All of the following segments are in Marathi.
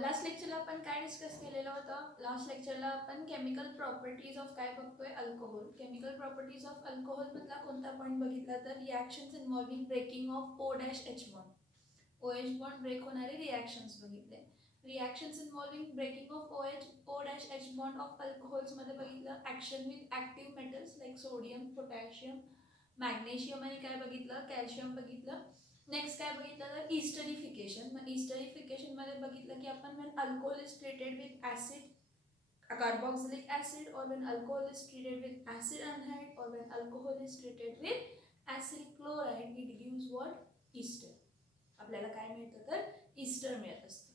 लास्ट लेक्चरला आपण काय डिस्कस केलेलं होतं. लास्ट लेक्चरला आपण केमिकल प्रॉपर्टीज ऑफ काय बघतोय, alcohol. Chemical properties of alcohol मधला कोणता पॉईंट बघितला तर reactions involving breaking of O dash H bond. O H bond break होणारे रिॲक्शन्स बघितले. Reactions involving breaking of O dash H bond of alcohols मध्ये बघितलं action with active metals like sodium, potassium, magnesium आणि काय बघितलं, कॅल्शियम बघितलं. नेक्स्ट काय बघितलं तर इस्टरिफिकेशन. मग इस्टरिफिकेशन मध्ये बघितलं की आपण when alcohol is treated with acid carboxylic acid or when alcohol is treated with acid anhydride or when alcohol is treated with acid chloride it gives what ester. आपल्याला काय मिळतं तर ईस्टर मिळत असतं.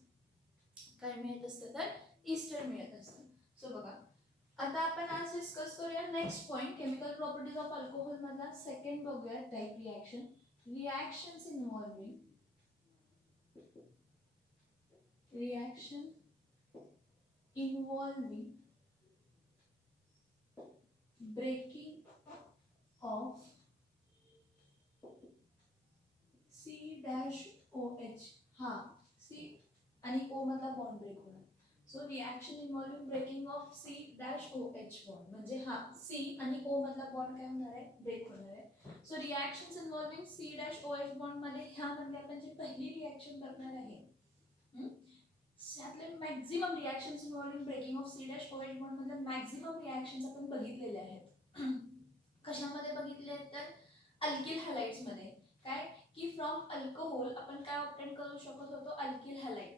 काय मिळत असतं तर ईस्टर मिळत असतं. सो बघा आता आपण आज डिस्कस करूया next point chemical properties of alcohol मधला सेकंड बघूया type reaction. Reactions involving breaking of C-OH. हा C आणि O मधला बॉन्ड ब्रेक होणार. So reaction involving breaking of C-OH bond म्हणजे हा C आणि O मधला बॉन्ड काय होणार आहे, ब्रेक होणार आहे. So reactions involving C-OH bond मध्ये ह्यामध्ये आपण जी पहिली रिएक्शन बघणार आहे त्यातले maximum reactions involving breaking of C-OH bond मध्ये मॅक्झिमम रिएक्शन्स आपण बघितलेले आहेत. कशामध्ये बघितले आहेत तर अल्किल हॅलाइड्स मध्ये. काय की फ्रॉम अल्कोहोल आपण काय ऑब्टेन करू शकत होतो, अल्किल हॅलाइड.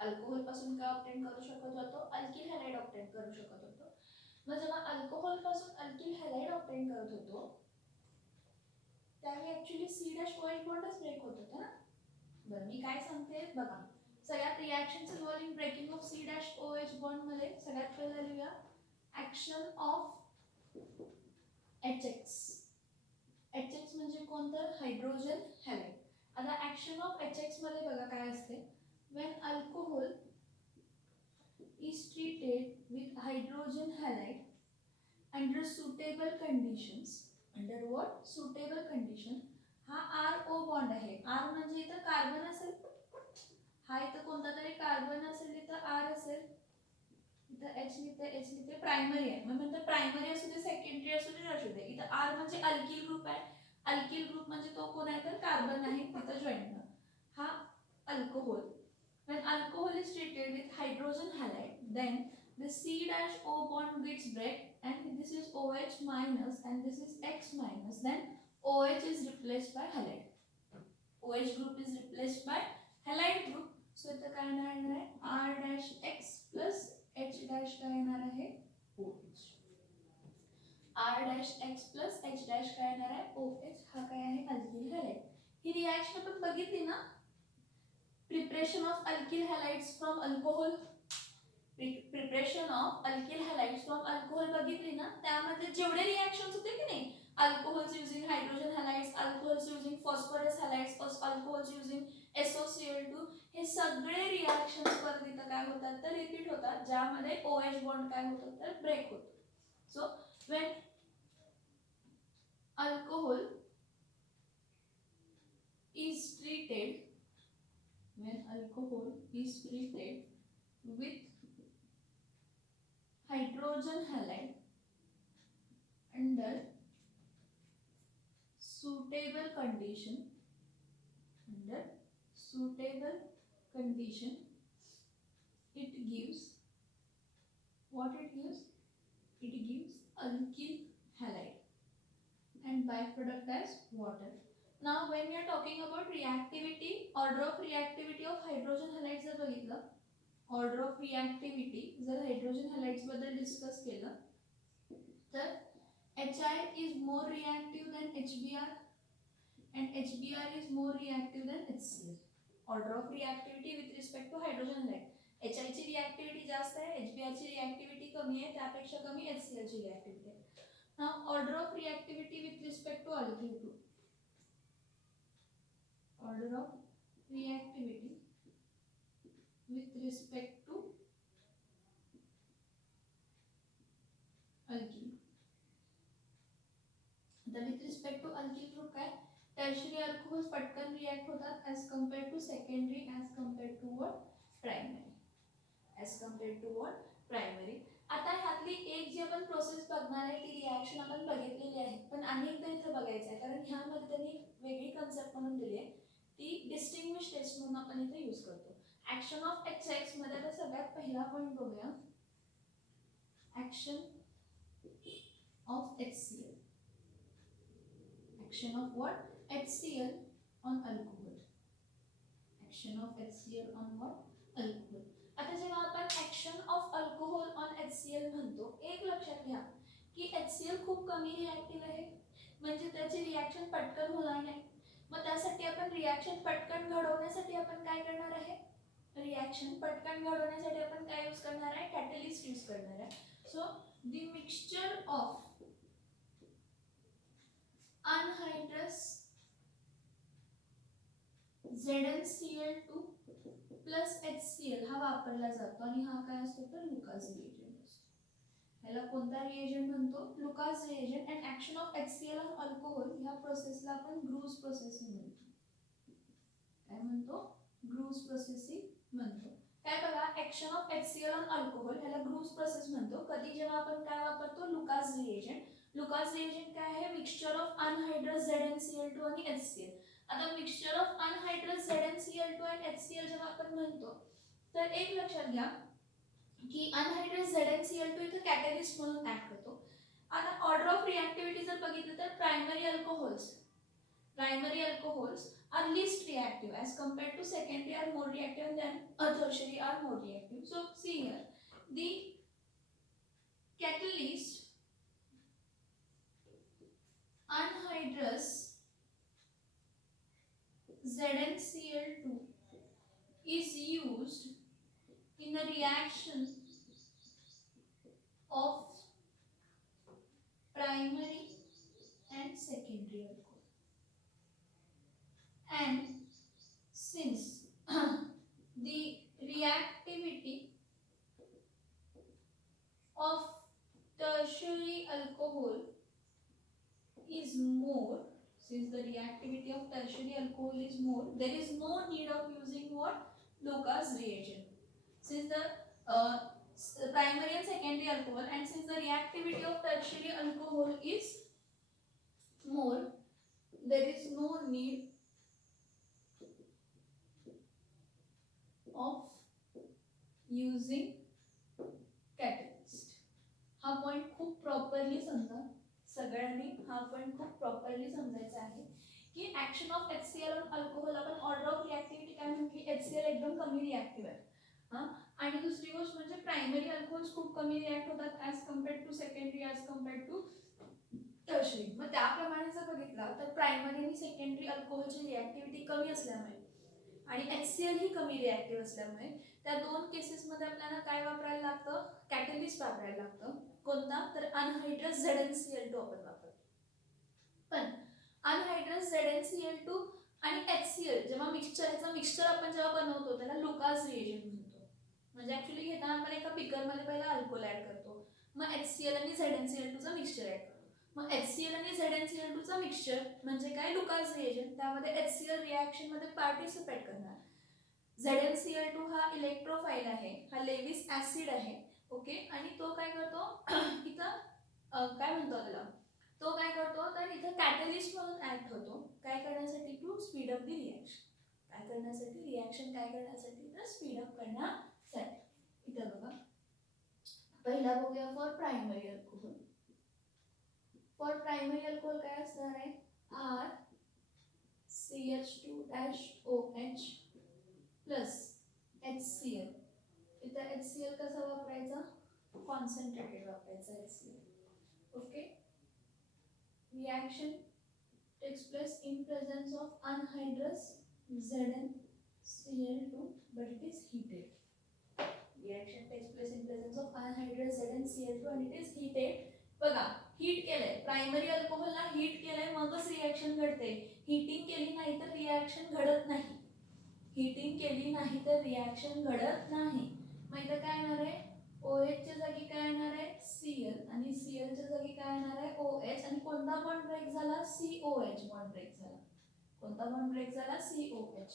अल्कोहोल पासून काय ऑब्टेन करू शकत होतो, अल्किल हॅलाइड ऑब्टेन करू शकत होतो. मग जेव्हा अल्कोहोल पासून अल्किल हॅलाइड ऑब्टेन करत होतो त्यावेळी ऍक्च्युली C-OH बॉन्डच ब्रेक होत होता ना. बरं मी काय सांगते बघा. सगळ्यात reactions involving breaking of C-OH bond मध्ये सगळ्यात पहिला लिहूया ऍक्शन ऑफ HX. HX म्हणजे कोणतं, हायड्रोजन हॅलाइड. आता ऍक्शन ऑफ HX मध्ये बघा काय असते, when alcohol is treated with hydrogen halide under suitable conditions. Under what, suitable condition. हा RO बॉन्ड आहे. R म्हणजे इथं कार्बन असेल, हा इथं कोणता तरी कार्बन असेल, इथं R असेल, इथं H लिहिते प्रायमरी आहे. मग नंतर प्रायमरी असू दे, सेकंडरी असू दे. इथं R म्हणजे अल्किल ग्रुप आहे. अल्किल ग्रुप म्हणजे तो कोण आहे तर कार्बन आहे, तिथं जॉईंट. हा alcohol. When alcohol is treated with hydrogen halide, then the C-O bond gets break and this is OH minus and this is X minus. Then OH is replaced by halide. OH group is replaced by halide group. So इथं काय येणार आहे R-X plus H dash काय येणार आहे OH. R-X plus H dash काय येणार आहे OH. हा काय आहे अल्किल हॅलाइड. ही रिएक्शन आपण बघितली ना, preparation of alkyl halides from alcohol. Preparation of alkyl halides from alcohol बघितली ना, त्यामध्ये जेवढे रिएक्शन्स होते की नाही, alcohols using hydrogen halides, alcohols using phosphorus halides, alcohols using SOCl2, हे सगळे रिएक्शन्स परत इथं काय होतात तर रिपीट होतात, ज्यामध्ये OH बॉन्ड काय होतो तर ब्रेक होतो. So when alcohol is treated with hydrogen halide under suitable condition, it gives what it gives, alkyl halide and byproduct as water. Now when we are talking about reactivity, order of reactivity of hydrogen halides जर बघितलं, order of reactivity जर hydrogen halides बद्दल डिस्कस केलं तर HI is more reactive than HBr and HBr is more reactive than HCl. Order of reactivity with respect to hydrogen halide. HI ची रिएक्टिविटी जास्त आहे, HBr ची रिएक्टिविटी कमी आहे, त्यापेक्षा कमी HCl ची रिएक्टिविटी आहे. Now order of reactivity with respect to alkyl group. Order of reactivity with respect to alkyl. The with respect to alkyl group काय, tertiary alcohols पटकन रिएक्ट होतात as compared to secondary as compared to what, primary. As compared to what primary. आता ह्यातली एक जी आपण प्रोसेस बघणार आहे ती रिॲक्शन आपण बघितलेली आहे, पण अनेकदा इथं बघायचं आहे कारण ह्यामध्ये त्यांनी वेगळी कन्सेप्ट म्हणून दिली आहे, ती डिस्टिंग्विश टेस्ट म्हणून आपण इथे यूज करतो. ॲक्शन ऑफ HX मध्ये आता सगळ्यात पहिला पॉईंट बघूया. Action of HCl. Action of what? HCl on alcohol. Action of HCl on what? Alcohol. आता जेव्हा आपण action of alcohol on HCl म्हणतो, एक लक्षात घ्या की HCl खूप कमी रिॲक्टिव्ह आहे, म्हणजे त्याची रिॲक्शन पटकन होणार नाही. मग त्यासाठी आपण रिॲक्शन पटकन घडवण्यासाठी आपण काय करणार आहे? रिॲक्शन पटकन घडवण्यासाठी आपण काय यूज करणार आहे? कॅटलिस्ट यूज करणार आहे. So the mixture of anhydrous ZnCl2 plus HCl हा वापरला जातो आणि हा काय असतो तर लुकास रिएजंट असतो. ह्याला कोणता रिएजंट म्हणतो? Lucas reagent. And action of HCl on alcohol ह्या प्रोसेसला आपण ग्रूज प्रोसेस म्हणतो. काय म्हणतो? ग्रूज प्रोसेस म्हणतो. काय बघा, action of HCl on alcohol ह्याला ग्रूज प्रोसेस म्हणतो कधी जेव्हा आपण काय वापरतो? Lucas reagent. लुकास रिएजंट काय आहे? मिक्सचर ऑफ अनहायड्रस ZnCl2 आणि HCl. आता मिक्सचर ऑफ अनहायड्रस ZnCl2 आणि HCl जेव्हा आपण म्हणतो तर एक लक्षात घ्या की अनहायड्रस ZnCl2 इथे कॅटलिस्ट म्हणून ऍक्ट करतो. आता ऑर्डर ऑफ रिॲक्टिव्हिटी जर बघितलं तर primary alcohols are least reactive as compared to secondary are more reactive and then tertiary are more reactive. So see here, the catalyst anhydrous ZnCl2 is used in the reaction of primary and secondary alcohol. And since the reactivity of tertiary alcohol is more, there is no need of using what? Lucas reagent. Since the primary and secondary alcohol, and since the reactivity of tertiary alcohol is more, there is no need of using catalyst. हा पॉइंट खूप प्रॉपरली समजा, सगळ्यांनी हा पॉइंट खूप प्रॉपरली समजायचा आहे की action of HCl on alcohol आपण ऑर्डर ऑफ रिॲक्टिव्हिटी काय म्हटली? HCl एकदम कमी रिॲक्टिव्ह आहे. हां, आणि दुसरी गोष्ट म्हणजे प्रायमरी अल्कोहोल्स खूप कमी रिॲक्ट होतात as compared to secondary, as compared to tertiary. मग त्याप्रमाणे जर बघितलं तर प्रायमरी आणि सेकंडरी अल्कोहोलची रिॲक्टिव्हिटी कमी असल्यामुळे आणि HCl ही कमी रिॲक्टिव्ह असल्यामुळे त्या दोन केसेसमध्ये आपल्याला काय वापरायला लागतं? कॅटलिस्ट वापरायला लागतं. कोणता? तर अनहायड्रस ZnCl2 आपण वापरतो. पण अनहायड्रस ZnCl2 आणि HCl जेव्हा मिक्सचर आपण जेव्हा बनवतो त्याला लुकास रिएजंट म्हणतो. म्हणजे ऍक्च्युली घेताना आपण एका बिकरमध्ये पहिला अल्कोहोल ऍड करतो, मग HCl आणि ZnCl2चं मिक्सचर ऍड करतो. मग HCl आणि ZnCl2चं मिक्सचर म्हणजे काय? Lucas reagent. त्यामध्ये HCl रिॲक्शन मध्ये पार्टिसिपेट करणार. ZnCl2 हा इलेक्ट्रोफाइल आहे, हा लेविस ऍसिड आहे. ओके, आणि तो काय करतो इथं काय म्हणतो त्याला? तो काय करतो तर इथं कॅटलिस्ट म्हणून ऍक्ट होतो. काय करण्यासाठी? To speed up the reaction. काय करण्यासाठी? रिॲक्शन काय करण्यासाठी? तर स्पीड अप करण्यासाठी. इथं बघा, पहिला बघूया for primary alcohol. For primary alcohol काय असणार आहे? RCH2OH plus HCl. इथं HCl कसा वापरायचा? कॉन्सन्ट्रेटेड वापरायचा HCl. Okay, reaction takes place in presence of anhydrous ZnCl2 but it is heated. Reaction takes place in presence of anhydrous ZnCl2 and it is heated. बघा, हीट केलंय, प्रायमरी अल्कोहोलला हीट केलंय मगच रिॲक्शन घडते. हीटिंग केली नाही तर रिॲक्शन घडत नाही. हीटिंग केली नाही तर रिॲक्शन घडत नाही. मग इथं काय येणार आहे? OH च्या जागी काय येणार आहे? Cl, आणि Cl च्या जागी काय येणार आहे? OH. आणि कोणता बॉन्ड ब्रेक झाला? COH बॉन्ड ब्रेक झाला. कोणता बॉन्ड ब्रेक झाला? COH.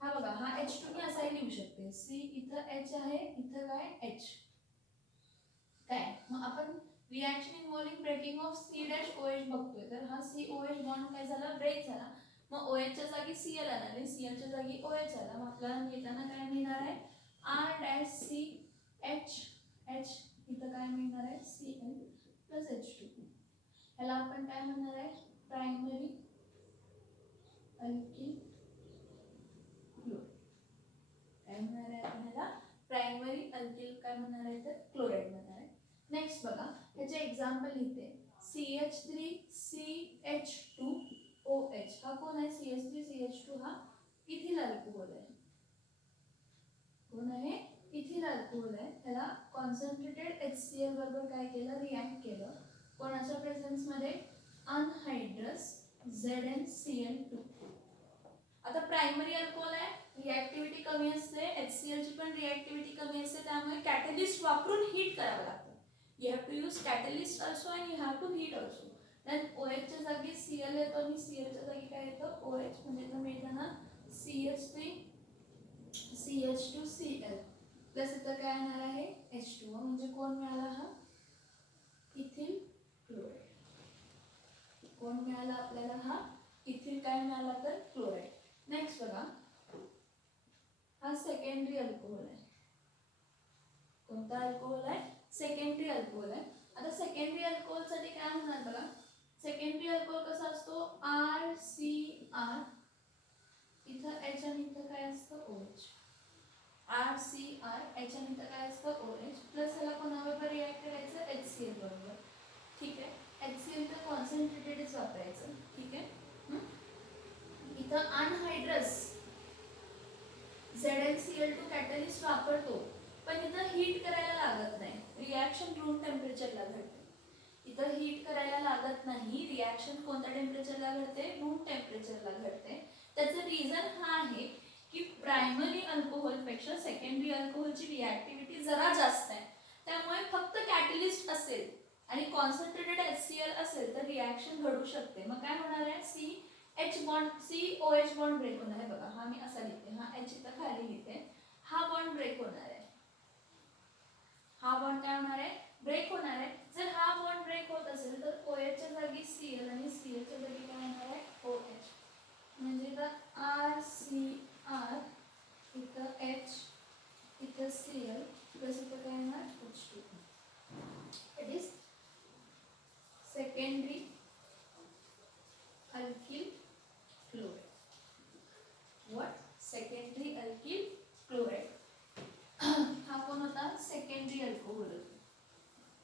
हा बघा, हा H2 मी असाही लिहू शकते, C इथं H आहे, इथं काय H काय. मग आपण reaction involving breaking of C dash OH बघतोय, तर हा COH बॉन्ड काय झाला, ब्रेक झाला. मग OH च्या जागी Cl आला, Cl च्या जागी OH आला. मग आपल्याला मिळताना काय मिळणार आहे, R डॅश CH H इथं काय मिळणार आहे, Cl प्लस H2. ह्याला आपण काय म्हणणार आहे, प्रायमरी अल्किल क्लोराइड. काय म्हणणार आहे आपण ह्याला, प्रायमरी अल्किल काय म्हणणार आहे, तर क्लोराइड म्हणणार आहे. नेक्स्ट बघा, ह्याचे एक्झाम्पल लिहिते. CH3CH2OH हा कोण आहे, CH3CH2 हा इथिल अल्कोहोल आहे. कोण आहे, इथिल अल्कोहोल आहे. त्याला कॉन्सन्ट्रेटेड HCl बरोबर काय केलं, रिॲक्ट केलं. कोणाच्या प्रेझेन्स मध्ये, अनहायड्रस ZnCl2. आता प्रायमरी अल्कोहोल आहे, रिॲक्टिव्हिटी कमी असते, HCl ची पण रिॲक्टिव्हिटी कमी असते, त्यामुळे कॅटलिस्ट वापरून हीट करावं लागतं. You have to use catalyst also and you have to heat also. Then OH च्या जागी Cl येतो आणि Cl च्या जागी काय येतं, OH. म्हणजे इथं मिळताना CH3CH2Cl प्लस इथं काय येणार आहे, H2. म्हणजे कोण मिळाला, हा इथिल क्लोराइड. कोण मिळाला आपल्याला, हा इथिल काय मिळाला, तर क्लोराइड. नेक्स्ट बघा, हा सेकंडरी अल्कोहोल आहे. कोणता अल्कोहोल आहे, सेकंडरी अल्कोहोल आहे. आता सेकंडरी अल्कोहोल साठी काय होणार बघा, सेकंडरी अल्कोहोल कसा असतो, RCr इथं H आणि इथं काय असतं, OH. RCr H आणि इथं काय असतं, OH. प्लस ह्याला कोणाबरोबर रिॲक्ट करायचं, HCl बरोबर. ठीक आहे, HCl तर कॉन्सन्ट्रेटेडच वापरायचं. ठीक आहे, इथं अनहायड्रस ZnCl2 कॅटलिस्ट वापरतो, पण इथं हीट करायला लागत नाही, रिॲक्शन रूम टेम्परेचरला घडते. इथं हीट करायला लागत नाही, रिॲक्शन कोणत्या टेम्परेचरला घडते, रूम टेम्परेचरला घडते. त्याचं रिझन हा आहे की प्रायमरी अल्कोहोल पेक्षा सेकंडरी अल्कोहोलची रिॲक्टिव्हिटी जरा जास्त आहे. त्यामुळे फक्त कॅटलिस्ट असेल आणि कॉन्सन्ट्रेटेड HCl असेल तर रिॲक्शन घडू शकते. मग काय होणार आहे, CH bond COH bond break होणार आहे. बघा, हा मी असा लिहिते, हा H इथं खाली लिहिते. हा बॉन्ड ब्रेक होणार आहे, हा बॉन्ड काय होणार आहे, ब्रेक होणार आहे. जर हा बॉन्ड ब्रेक होत असेल तर OH च्या जागी Cl आणि Cl च्या जागी काय होणार आहे, OH. म्हणजे इथं RCr इथं H इथं Cl प्लस इथं काय होणार, H2. It is secondary alkyl chloride. What, secondary alkyl chloride. हा कोण होता, सेकंडरी अल्कोहोल होता.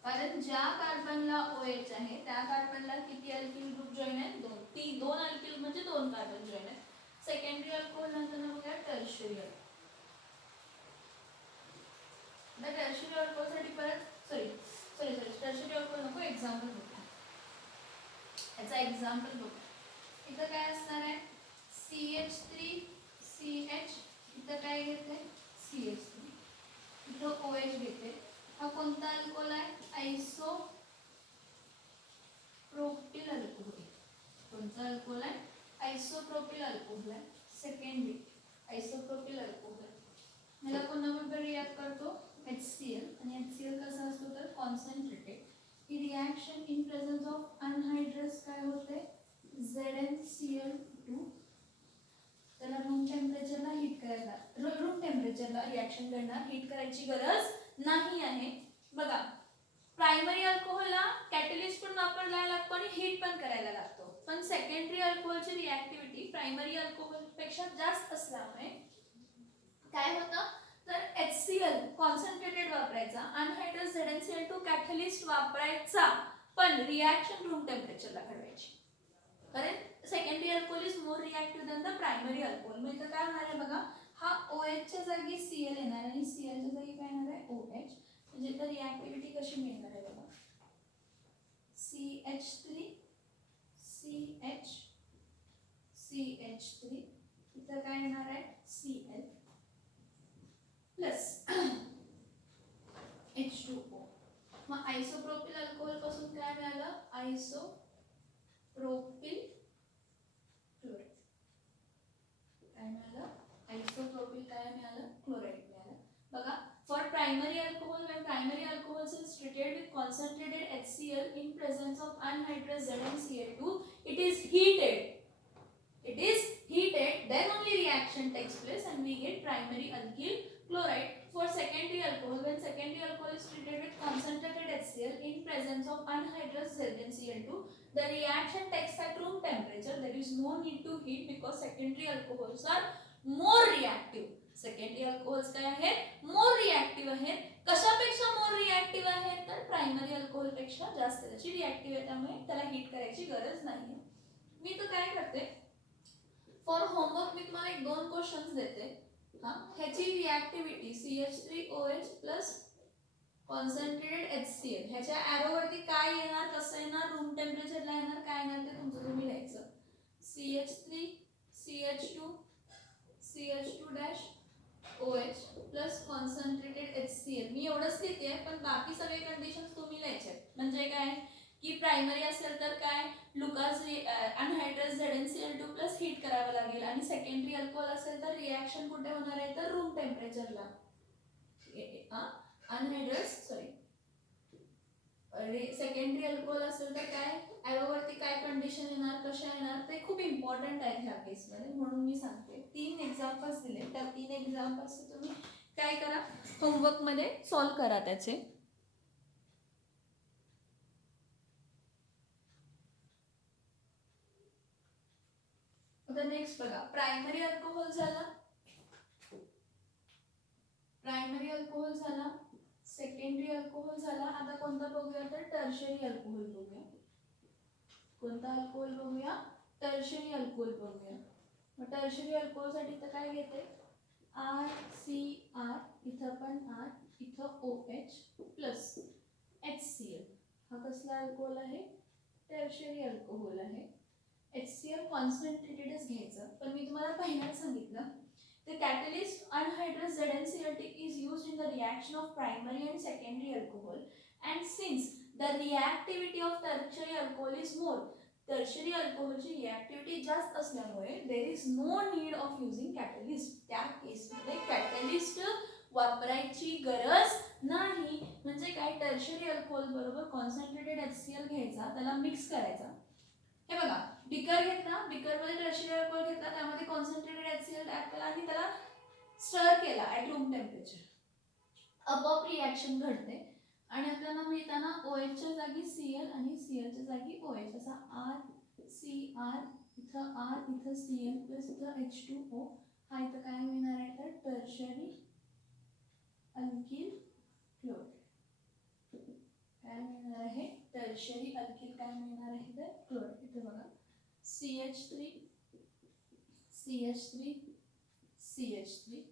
कारण ज्या कार्बनला OH आहे त्या कार्बनला किती अल्किल ग्रुप जॉईन आहे, दोन. दोन अल्किल म्हणजे दोन कार्बन जॉईन आहेत. सेकंडरी अल्कोहोल नंतर बघूया टर्शियरी अल्कोहोल. टर्शियरी अल्कोहोल साठी परत टर्शियरी अल्कोहोल नको, एक्झाम्पल बघूया. याचा एक्झाम्पल बघूया. इथं काय असणार आहे, CH3CH इथं काय घेते, CH3 इथं OH घेते. हा कोणता अल्कोहोल आहे, आयसोप्रोपिल अल्कोहोल. कोणता अल्कोहोल आहे, आयसोप्रोपिल अल्कोहोल आहे. Secondary isopropyl alcohol. ह्याला कोणाबरोबर रिॲक्ट करतो, HCl. आणि HCl कसा असतो तर कॉन्सन्ट्रेटेड. ही reaction in presence of anhydrous काय होते, ZnCl2. त्याला रूम टेम्परेचरला हीट करायला, रूम टेम्परेचरला रिॲक्शन करणार, हीट करायची गरज नाही आहे. बघा, प्रायमरी अल्कोहोलला कॅटलिस्ट पण वापरायला लागतो आणि हीट पण करायला लागतो. पण सेकंडरी अल्कोहोलची रिॲक्टिव्हिटी प्रायमरी अल्कोहोल पेक्षा जास्त असल्यामुळे काय होतं तर HCl कॉन्सन्ट्रेटेड वापरायचा, अनहायड्रस ZnCl2 कॅटलिस्ट वापरायचा, पण रिॲक्शन रूम टेम्परेचरला घडवायची. कारण secondary alcohol is more reactive than the primary alcohol. मग इथं काय होणार आहे बघा, हा OH च्या जागी Cl येणार आणि Cl च्या जागी काय येणार आहे, OH. म्हणजे इथं रिॲक्टिव्हिटी कशी मिळणार आहे बघा, CH3 इथं काय येणार आहे, Cl प्लस H2O. मग आयसोप्रोपिल अल्कोहोल पासून काय मिळालं, आयसोप्रोपिल क्लोराइड. काय मिळालं, concentrated HCl in presence of anhydrous ZnCl2, it is heated. It is heated, then only reaction takes place and we get primary alkyl chloride. For secondary alcohol, when secondary alcohol is treated with concentrated HCl in presence of anhydrous ZnCl2, the reaction takes at room temperature. There is no need to heat because secondary alcohols are more reactive. Secondary alcohols काय आहेत, मोर रिएक्टिव्ह आहेत. कशापेक्षा मोर रिएक्टिव्ह आहेत, तर प्रायमरी अल्कोहोल पेक्षा जास्त त्याची रिएक्टिव्ह आहे, त्यामुळे त्याला हीट करायची गरज नाही. मी तर काय करते, फॉर होमवर्क मी तुम्हाला एक दोन क्वेश्चन्स देते. ह्याची रिएक्टिव्हिटी CH3OH प्लस कॉन्सन्ट्रेटेड HCl, ह्याच्या एरो वरती काय येणार, कसं येणार, रूम टेम्परेचरला येणार, काय येणार ते तुमचं तुम्ही लिहायचं. CH3 CH2 CH2- OH plus concentrated HCl. मी एवढंच लिहिते, पण बाकी सगळे कंडिशन्स तुम्ही लिहायचे. म्हणजे काय की प्रायमरी असेल तर काय, लुकास अनहायड्रस ZnCl2 प्लस हीट करावं लागेल, आणि सेकंडरी अल्कोहोल असेल तर रिएक्शन कुठे होणार आहे, तर रूम टेम्परेचरला. अनहायड्रस सेकंडरी अल्कोहोल असेल तर काय, एरोवरती काय कंडिशन येणार, कशा येणार, ते खूप इम्पॉर्टंट आहे ह्या केसमध्ये, म्हणून मी सांगते. 3 एक्झाम्पल्स दिले, त्या 3 एक्झाम्पल्स तुम्ही काय करा, होमवर्क मध्ये सॉल्व करा त्याचे. आता नेक्स्ट बघा, प्रायमरी अल्कोहोल झाला, प्रायमरी अल्कोहोल झाला, सेकंडरी अल्कोहोल झाला. आता कोणता बघूया, तर टर्शरी अल्कोहोल बघूया. कोणता अल्कोहोल बघूया, टर्शरी अल्कोहोल बघूया. मग टर्शरी अल्कोहोल साठी तर काय घेते, RCr, इथं पण R, इथं OH प्लस HCl. हा कसला अल्कोहोल आहे, टर्शरी अल्कोहोल आहे. HCl कॉन्सन्ट्रेटेडच घ्यायचं, पण मी तुम्हाला पहिल्यांदा सांगितलं, the catalyst anhydrous ZnCl2 is used in the reaction of primary and secondary alcohol, and since the reactivity of tertiary alcohol is more, tertiary alcohol ची reactivity जास्त असल्यामुळे there is no need of using catalyst. त्या केसमध्ये कॅटलिस्ट वापरायची गरज नाही. म्हणजे काय, टर्शरी अल्कोहोल बरोबर कॉन्सन्ट्रेटेड HCl घ्यायचा, त्याला मिक्स करायचा. हे बघा, बिकर घेतला, बिकर मध्ये टर्शरी अल्कोहोल घेतला, त्यामध्ये कॉन्सन्ट्रेटेड HCl ऍड केला आणि त्याला स्टर केला ऍट रूम टेम्परेचर. आपोआप रिएक्शन घडते आणि आपल्याला मिळताना OH च्या जागी Cl आणि Cl च्या जागी OH, असा RCr, इथं R, इथं Cl प्लस इथं H2O. हा इथं काय मिळणार आहे, तर टर्शरी अल्किल क्लोराइड. काय मिळणार आहे, टर्शरी अल्किल काय मिळणार आहे, तर क्लोराइड. इथे बघा, CH3 CH3 CH3,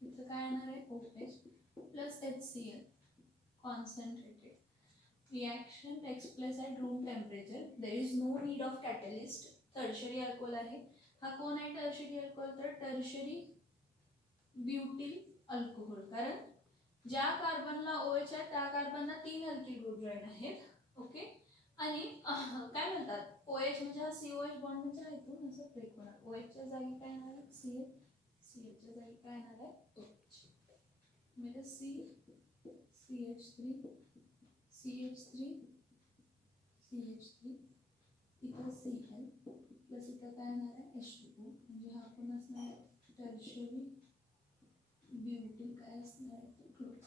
इथं काय येणार आहे, OH plus HCl concentrated. Reaction takes place at room temperature. There is no need of catalyst. Tertiary alcohol आहे. हा कोण आहे टर्शरी अल्कोहोल, तर टर्शरी ब्युटिल अल्कोहोल. कारण ज्या कार्बनला OH आहे त्या कार्बनला 3 अल्किल ग्रुप जॉईन आहेत. ओके, आणि काय म्हणतात, OH म्हणजे हा COH बॉन्ड म्हणजे इथून असं ब्रेक होणार. OH च्या जागी काय येणार आहे, Cl, Cl च्या जागी काय येणार आहे, OH. म्हणजे CH3 CH3 CH3, इथं Cl प्लस इथं काय येणार आहे, H2O. म्हणजे हा पण असणार आहे टर्शरी ब्युटिल काय असणार आहे, क्लोराइड.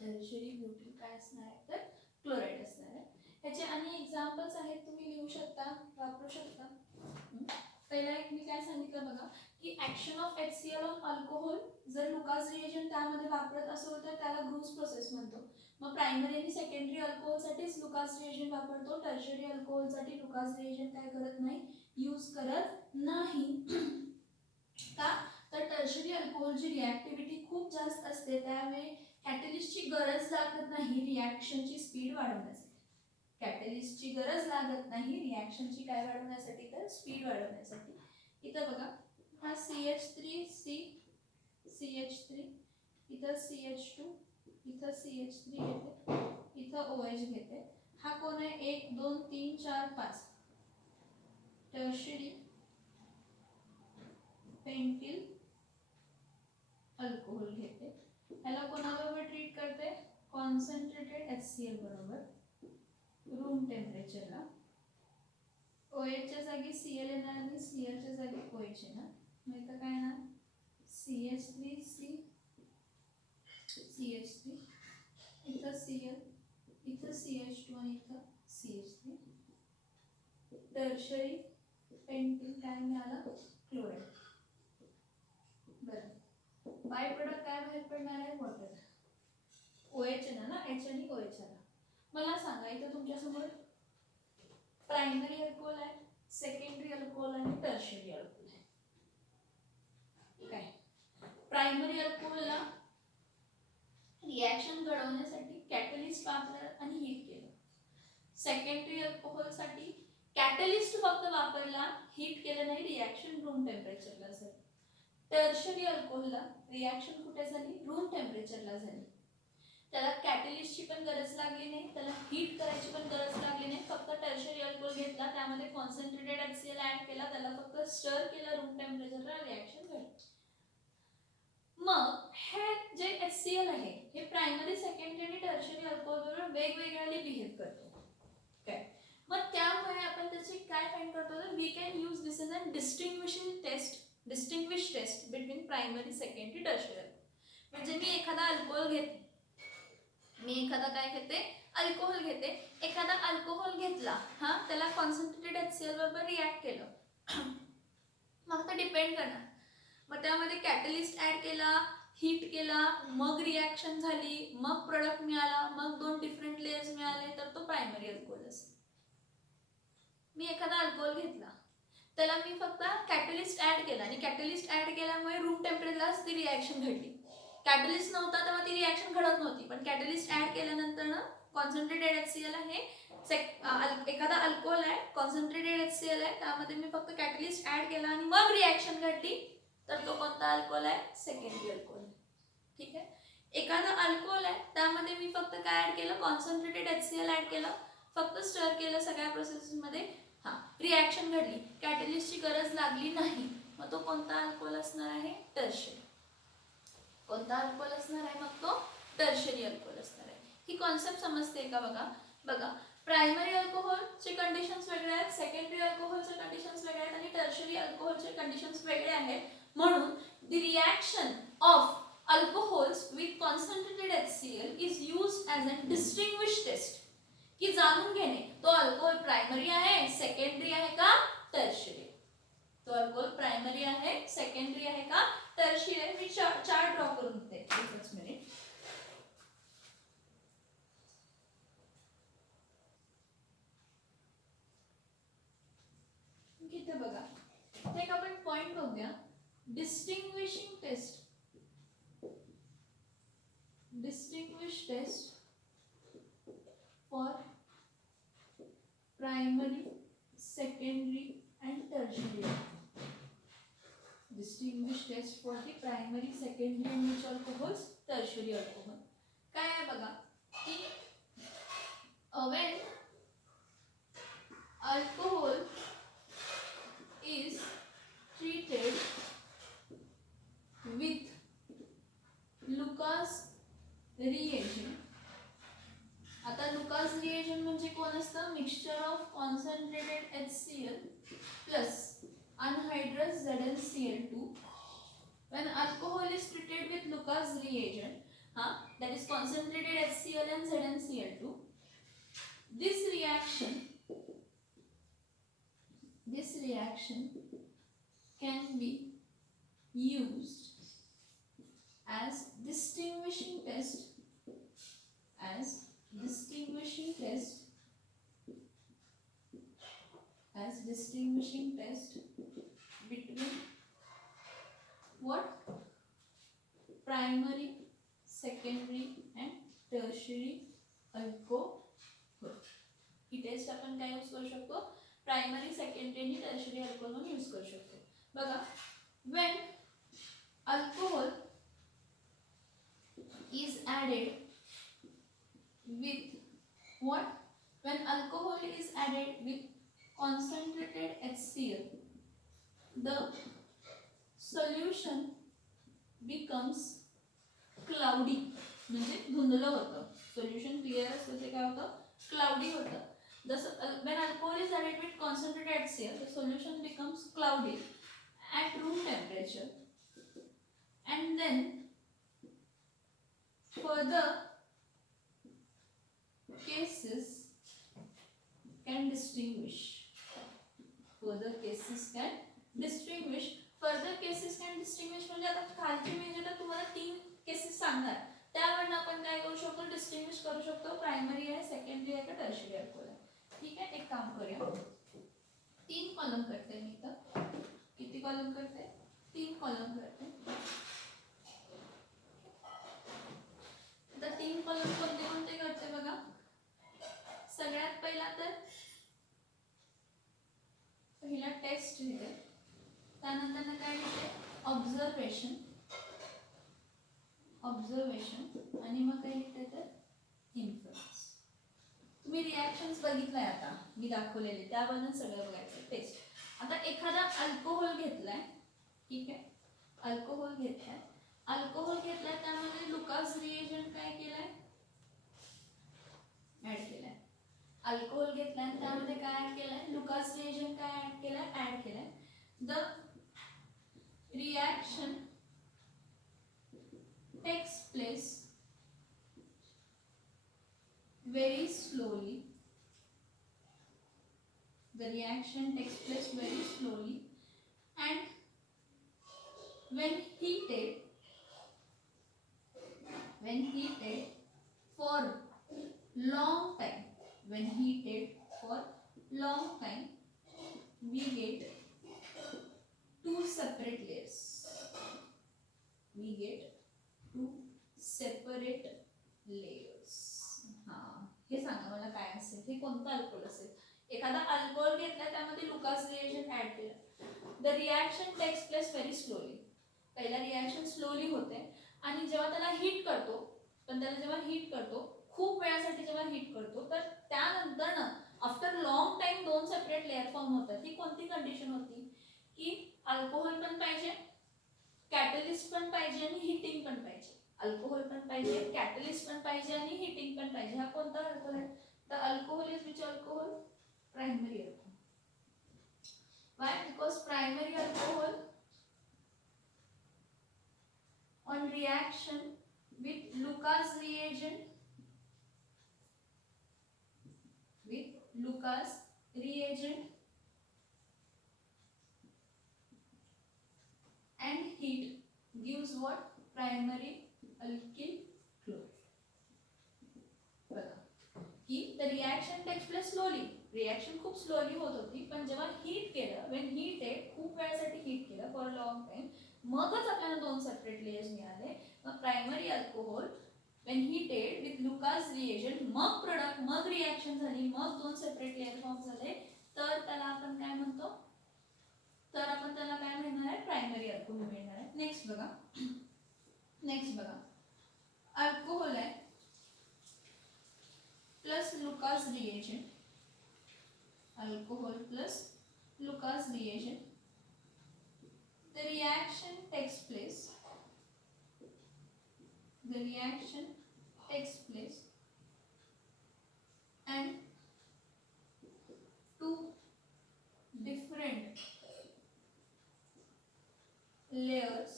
टर्शरी ब्युटिल काय असणार आहे, तर क्लोराइड असणार आहे. ह्याचे आणि एक्झाम्पल्स आहेत, तुम्ही लिहू शकता, वापरू शकता. पहिला एक मी काय सांगितलं बघा, की action of HCl on alcohol, जर लुकास रिएजंट त्यामध्ये वापरत असेल तर त्याला ग्रूस प्रोसेस म्हणतो. मग प्रायमरी आणि सेकंडरी अल्कोहोल साठीच लुकास रिएजंट वापरतो. टर्शरी अल्कोहोल साठी लुकास रिएजंट काय करत नाही, यूज करत नाही. का, तर टर्शरी अल्कोहोलची रिएक्टिव्हिटी खूप जास्त असते, त्यामुळे कॅटलिस्टची गरज लागत नाही रिएक्शनची स्पीड वाढवण्यासाठी. कॅटलिस्टची गरज लागत नाही रिएक्शनची काय वाढवण्यासाठी, तर स्पीड वाढवण्यासाठी. इथं बघा, हा CH3 CH3, इथं CH2, इथं CH3 घेते, इथं OH घेते. हा कोण आहे, 1 2 3 4 5 टर्शरी पेंटिल अल्कोहोल घेते. ह्याला कोणाबरोबर ट्रीट करते, कॉन्सन्ट्रेटेड कॉन्सन्ट्रेटेड HCl बरोबर रूम टेम्परेचरला OH च्या जागी Cl येणार आणि Cl च्या जागी OH येणार. मग इथं काय येणार CH3C CH3 इथं Cl इथं CH2 आणि इथं CH3 टर्शरी पेंटिंग काय मिळालं क्लोराईड. बरं बाय प्रोडक्ट काय बाहेर पडणार आहे वॉटर. OH येणार ना H आणि OH आला. मला सांगा इथं तुमच्या समोर प्रायमरी अल्कोहोल आहे सेकंडरी अल्कोहोल आणि टर्शरी अल्कोहोल आहे. काय प्रायमरी अल्कोहोलला रिएक्शन घडवण्यासाठी कॅटलिस्ट वापरलं आणि हीट केलं. सेकंडरी अल्कोहोल साठी कॅटलिस्ट फक्त वापरला हीट केलं नाही रिएक्शन रूम टेम्परेचरला झाली. टर्शरी अल्कोहोलला रिएक्शन कुठे झाली रूम टेम्परेचरला झाली. त्याला कॅटलिस्टची पण गरज लागली नाही त्याला हीट करायची पण गरज लागली नाही. फक्त टर्शरी अल्कोहोल घेतला त्यामध्ये कॉन्सन्ट्रेटेड HCl ऍड केला त्याला फक्त स्टर केलं रूम टेम्परेचरला रिएक्शन घडली. मग हे जे HCl आहे हे प्रायमरी सेकंडरी आणि टर्शरी अल्कोहोल बरोबर वेगवेगळ्याने बिहेव करतो. काय मग त्यामुळे आपण त्याची काय फाइंड करतो तर we can use this as a distinguish test between primary secondary tertiary. म्हणजे मी एखादा अल्कोहोल घेते काय घेते अल्कोहोल घेते. एखादा अल्कोहोल घेतला हा त्याला कॉन्सन्ट्रेटेड HCl बरोबर रिॲक्ट केलं मग ते डिपेंड करणार. मग त्यामध्ये कॅटलिस्ट ऍड केला हीट केला मग रिॲक्शन झाली मग प्रोडक्ट मिळाला मग दोन डिफरंट लेयर्स मिळाले तर तो प्रायमरी अल्कोहोल असेल. मी एखादा अल्कोहोल घेतला त्याला मी फक्त कॅटलिस्ट ऍड केला आणि कॅटलिस्ट ऍड केल्यामुळे रूम टेम्परेचरलाच ती रिॲक्शन घडली. कॅटलिस्ट नव्हता तेव्हा ती रिॲक्शन घडत नव्हती पण कॅटलिस्ट ऍड केल्यानंतर ना कॉन्सन्ट्रेटेड HCl आहे एखादा अल्कोहोल आहे कॉन्सन्ट्रेटेड HCl आहे त्यामध्ये मी फक्त कॅटलिस्ट ऍड केला आणि मग रिॲक्शन घडली तर तो कोणता अल्कोहोल आहे सेकंडरी अल्कोहोल. ठीक आहे. एखादा अल्कोहोल आहे त्यामध्ये मी फक्त काय ऍड केलं कॉन्सन्ट्रेटेड HCl ऍड केलं फक्त स्टर केलं सगळ्या प्रोसेसमध्ये रिॲक्शन घडली कॅटलिस्टची गरज लागली नाही मग तो कोणता अल्कोहोल असणार आहे टर्शरी. कोणता अल्कोहोल असणार आहे मग तो टर्शरी अल्कोहोल असणार आहे. ही कॉन्सेप्ट समजते का बघा प्रायमरी अल्कोहोलचे कंडिशन्स वेगळे आहेत सेकंडरी अल्कोहोलचे कंडिशन्स वेगळे आहेत आणि टर्शरी अल्कोहोलचे कंडिशन्स वेगळे आहेत. म्हणून the reaction of alcohols with concentrated HCl is used as a distinguish test की जाणून घेणे तो अल्कोहोल प्रायमरी आहे सेकंडरी आहे का टर्शरी. तो अल्कोहोल प्रायमरी आहे सेकंडरी आहे का टर्शरी आहे. मी चार्ट ड्रॉ करून देते एकच मिनिट. इथे बघा एक आपण पॉइंट बघूया distinguishing test for primary secondary and tertiary. Distinguish test for the primary, secondary and which alcohols? Tertiary alcohol. काय आहे बघा की when alcohol is treated with Lucas reagent. आता लुकास रिएजंट म्हणजे कोण असतं mixture of concentrated HCl plus anhydrous ZnCl2. When alcohol is treated with Lucas reagent that is concentrated HCl and ZnCl2 this reaction can be used as distinguishing test between what primary secondary and tertiary alcohol. ही टेस्ट आपण काय यूज करू शकतो प्रायमरी सेकंडरी आणि टर्शरी अल्कोहोल म्हणून यूज करू शकतो. बघा when alcohol is added with what? When alcohol is added with concentrated HCl, the solution becomes cloudy म्हणजे धुंदलं होतं. सोल्युशन क्लिअर असलं ते काय होतं, क्लाउडी होतं. जसं when alcohol is added with concentrated HCl, the solution becomes cloudy at room temperature, and then further cases can distinguish. Further cases can distinguish. Further cases can distinguish म्हणजे आता खालची मी जे तुम्हाला 3 केसेस सांगणार त्यावरून आपण काय करू शकतो, डिस्टिंग्विश करू शकतो प्रायमरी आहे, सेकंडरी आहे का टर्शियरी अल्कोहोल आहे. ठीक आहे, एक काम करूया, 3 कॉलम करते मी इथं. किती कॉलम करते, 3 कॉलम करते. आता 3 कॉलम कोणते कोणते करते बघा. सगळ्यात पहिला तर पहिला टेस्ट लिहिते, त्यानंतर काय लिहिते, ऑब्झर्वेशन आणि मग काय लिहिते तर इन्फ्लुएन्स. तुम्ही रिॲक्शन्स बघितलाय आता मी दाखवलेले, त्याबद्दल सगळं बघायचं. टेस्ट. आता एखादा अल्कोहोल घेतलाय, ठीक आहे, अल्कोहोल घेतलाय त्यामध्ये लुकास रिएजंट काय केलाय, ऍड केलाय. अल्कोहोल घेतलाय त्यामध्ये काय ऍड केलाय, लुकास रिएजंट काय ऍड केलाय. The reaction takes place very slowly. The reaction takes place very slowly, and when heated for long time, we get 2 separate layers. हे सांगा मला काय असेल, हे कोणतं अल्कोहोल असेल. एखादा अल्कोहोल घेतला त्यामध्ये लुकास रिएजंट ऍड केलं. The reaction takes place very slowly. पहिला रिॲक्शन स्लोली होते आणि जेव्हा त्याला हीट करतो, खूप वेळासाठी जेव्हा हीट करतो, तर त्यानंतर ना after long time 2 separate layer form होतात. ही कोणती कंडिशन होती की अल्कोहोल पण पाहिजे, कॅटलिस्ट पण पाहिजे आणि हीटिंग पण पाहिजे. अल्कोहोल पण पाहिजे, कॅटलिस्ट पण पाहिजे आणि हीटिंग पण पाहिजे. हा कोणता अल्कोहोल आहे, the alcohol is which alcohol, primary alcohol. Why, because primary alcohol on reaction with Lucas reagent and heat gives what, primary alkyl chloride. बघा की the reaction takes place slowly, reaction खूप स्लोली होत होती, पण जेव्हा हीट केलं, when heated, खूप वेळासाठी हीट केलं फॉर लॉंग टाइम, मगच आपल्याला 2 सेपरेट लेयर्स मिळाले. मग primary alcohol when heated with Lucas reagent, मग रिएक्शन झाली, मग 2 सेपरेट लेयर फॉर्म झाले, तर त्याला आपण काय म्हणतो, म्हणणार आहे, प्रायमरी अल्कोहोल मिळणार आहे. नेक्स्ट बघा, अल्कोहोल आहे plus Lucas reagent, alcohol plus Lucas reagent. The reaction takes place and 2 different layers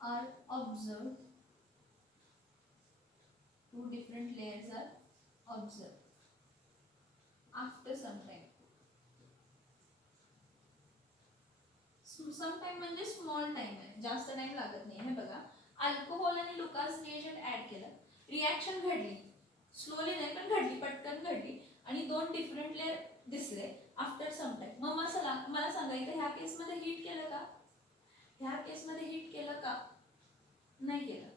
are observed. After some time. Some time म्हणजे स्मॉल टाइम आहे, जास्त टाइम लागत नाही. हे बघा, अल्कोहोल आणि लुकास रिएजंट ऍड केलं, रिएक्शन घडली, स्लोली नाही पण घडली, पटकन घडली आणि 2 डिफरंट लेयर दिसले आफ्टर सम टाइम. मग मला सांगा, इथे ह्या केसमध्ये हीट केलं का, नाही केलं.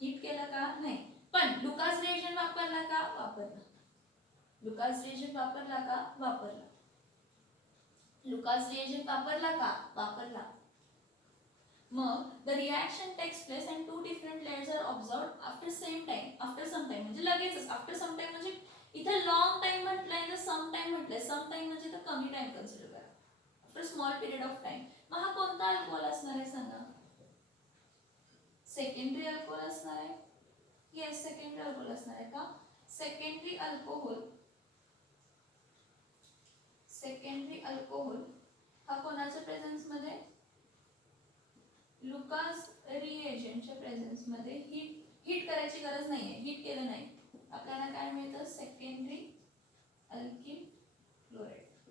हीट केलं का, नाही. पण लुकास रिएजंट वापरला का, वापरला. लुकास रिएजंट वापरला का, वापरला. लुकास रिएजंट वापरला का, वापरला. मग the reaction takes place and 2 different layers are observed after some time म्हणजे लगेचच. आफ्टर सम टाइम म्हणजे इथे लॉंग टाइम म्हटलंय ना, सम टाइम म्हटलंय. सम टाइम म्हणजे तर कमी टाइम कन्सिडर करा, after small period of time. मग हा कोणता अल्कोहोल असणार आहे सांगा, सेकंडरी अल्कोहोल असणार आहे. येस सेकंडरी अल्कोहोल असणार आहे का? सेकंडरी अल्कोहोल हा कोणाच्या प्रेझेन्स मध्ये? लुकास रिएजंटच्या प्रेझेन्स मध्ये हीट करायची गरज नाहीये, हीट केलं नाही आपल्याला काय मिळतं? Secondary alkyl chloride.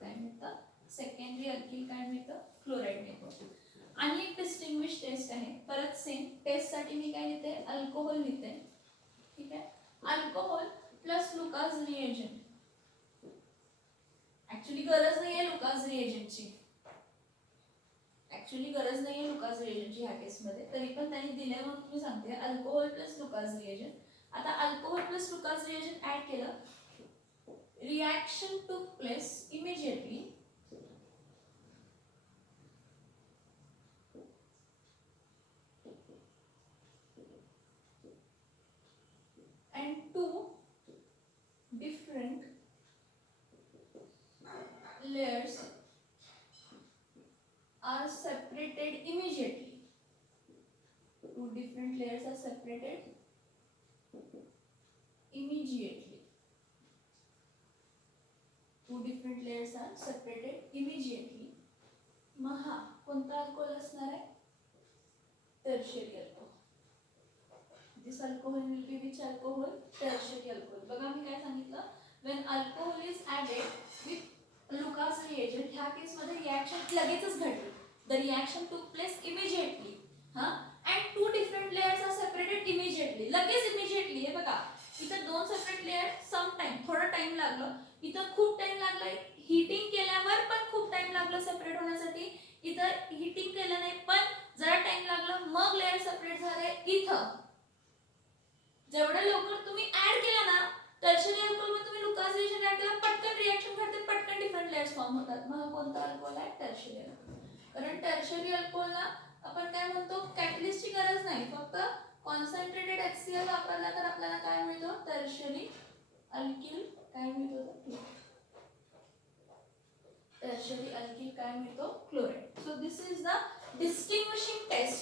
काय मिळतं? सेकंडरी अल्किल काय मिळतं? क्लोराइड मिळतो. आणि एक डिस्टिंग्विश टेस्ट आहे, परत सेम टेस्ट साठी मी काय लिहिते? अल्कोहोल लिहिते. ठीक आहे, alcohol plus Lucas reagent. Actually गरज नाहीये लुकास रिएजंटची, ह्या केसमध्ये, तरी पण त्यांनी दिले म्हणून मी सांगते अल्कोहोल प्लस लुकास रिएजंट. आता alcohol plus Lucas reagent add केलं, reaction took place immediately and two different layers are separated immediately. Two different layers are separated immediately. मग हा कोणता अल्कोहोल असणार आहे? Tertiary alcohol. This alcohol will be which alcohol? Tertiary alcohol. बघा मी काय सांगितलं? When alcohol is added with Lucas reagent, ह्या केस मध्ये रिएक्शन लगेचच घडली. The reaction took place immediately. And two different layers are separated immediately. लगेच immediately. हे बघा इथं दोन सेपरेट लेयर सम टाइम, थोडा टाइम लागलं, इथं खूप टाइम लागला. हीटिंग केल्यावर पण खूप टाइम लागला सेपरेट होण्यासाठी. इथं हीटिंग केलं नाही पण जरा टाइम लागला, मग लेयर सेपरेट झाले. इथं जेवढ्या लवकर तुम्ही ऍड केला ना टर्शियरी अल्कोहोल मध्ये, तुम्ही लुकास रिएजंट ऍड केला, पटकन रिएक्शन घडते, पटकन डिफरंट लेयर्स फॉर्म होतात. मग कोणता अल्कोहोल आहे? Tertiary alcohol. कारण टर्शियरी अल्कोहोलला आपण काय म्हणतो? कॅटलिस्टची गरज नाही, फक्त कॉन्सन्ट्रेटेड HCl वापरला तर आपल्याला काय मिळतो? टर्शियरी अल्किल काय मिळतो? टर्शियरी अल्किल काय मिळतो? Chloride. So this is the distinguishing test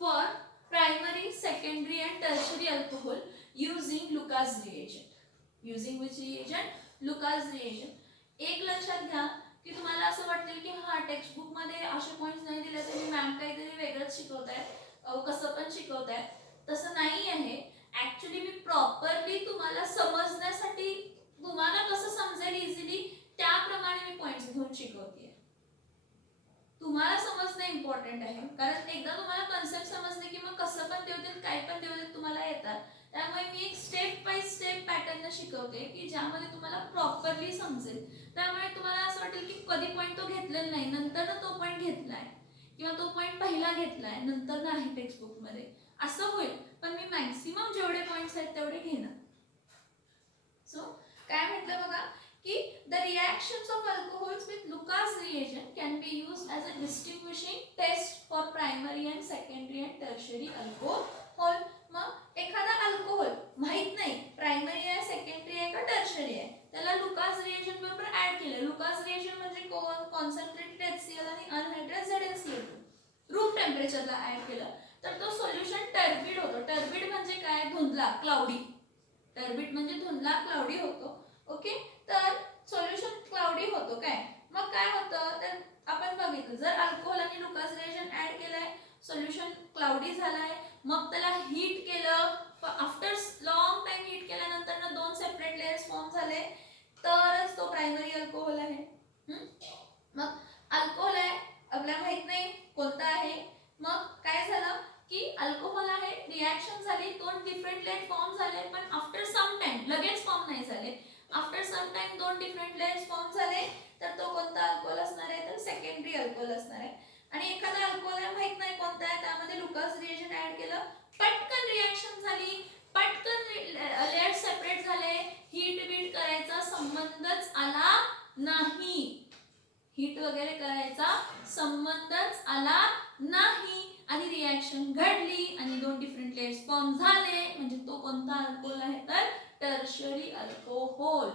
for primary, secondary and tertiary alcohol using Lucas reagent. Using which reagent? Lucas reagent. एक लक्षात घ्या की तुम्हाला असं वाटेल की हा टेक्स्ट बुक मध्ये असे पॉइंट्स नाही दिले तरी मॅम काहीतरी वेगळंच शिकवतायत, कसं पण शिकवतायत. तसं नाही आहे. ऍक्च्युली मी प्रॉपरली तुम्हाला समजण्यासाठी, तुम्हाला कसं समजेल इझिली त्याप्रमाणे मी पॉइंट्स घेऊन शिकवते. तुम्हाला समजणं इम्पॉर्टंट आहे, कारण एकदा तुम्हाला कन्सेप्ट समजले की मग कसं पण देऊ काय पण देऊ तुम्हाला येतात. त्यामुळे मी एक स्टेप बाय स्टेप पॅटर्न शिकवते की ज्यामध्ये तुम्हाला प्रॉपरली समजेल. त्यामुळे तुम्हाला असं वाटेल की कधी पॉईंट तो घेतलेला नाही, नंतर तो पॉईंट घेतलाय, किंवा तो पॉईंट पहिला घेतलाय नंतर नाही टेक्स्ट बुक मध्ये, असं होईल. पण मी मॅक्सिमम जेवढे पॉइंट्स आहेत तेवढे घेणार. सो काय म्हटलं बघा की the reactions of alcohols with Lucas reagent can be used as a distinguishing test for primary and secondary and tertiary alcohol. मग एखादा अल्कोहोल माहित नाही प्रायमरी आहे, सेकंडरी आहे का टर्शियरी आहे, त्याला लुकास रिएजंट बरोबर ऍड केलं. लुकास रिएजंट म्हणजे कॉन्सन्ट्रेटेड HCl आणि अनहायड्रेटेड ZnCl रूम टेम्परेचरला ऍड केलं तर तो सोल्युशन टर्बिड होतो. टर्बिड म्हणजे काय? धुंदला, क्लाउडी. टर्बिड म्हणजे धुंदला, क्लाउडी होतो. ओके, तर सोल्युशन क्लाउडी होतो. काय मग काय होतं तर आपण बघितलं, जर अल्कोहोल आणि लुकास रिएजंट ऍड केलाय, सोल्युशन क्लाउडी झालाय, मग त्याला हीट केलं, आफ्टर लॉंग टाइम हीट केल्यानंतर दोन सेपरेट लेयर्स फॉर्म झाले, तरच तो प्रायमरी अल्कोहोल आहे. मग अल्कोहोल आहे आपल्याला माहित नाही कोणता आहे, मग काय झालं की अल्कोहोल आहे, रिएक्शन झाली, दोन डिफरंट लेयर फॉर्म झाले, पण आफ्टर सम टाइम, लगेच फॉर्म नाही झाले, आफ्टर सम टाइम दोन डिफरंट लेयर्स फॉर्म झाले, तर तो कोणता अल्कोहोल असणार आहे? तर सेकंडरी अल्कोहोल असणार आहे. आणि एखादा अल्कोहोल आहे माहित नाही कोणता आहे, त्यामध्ये लुकास रिएजंट ऍड केलं, पटकन रिएक्शन झाली, पटकन लेयर सेपरेट झाले, हीट बीट करायचा संबंधच आला नाही, हीट वगैरे करायचा संबंधच आला नाही, आणि रिएक्शन घडली आणि दोन डिफरंट लेयर्स फॉर्म झाले, म्हणजे तो कोणता अल्कोहोल आहे? तर टर्शियरी अल्कोहोल.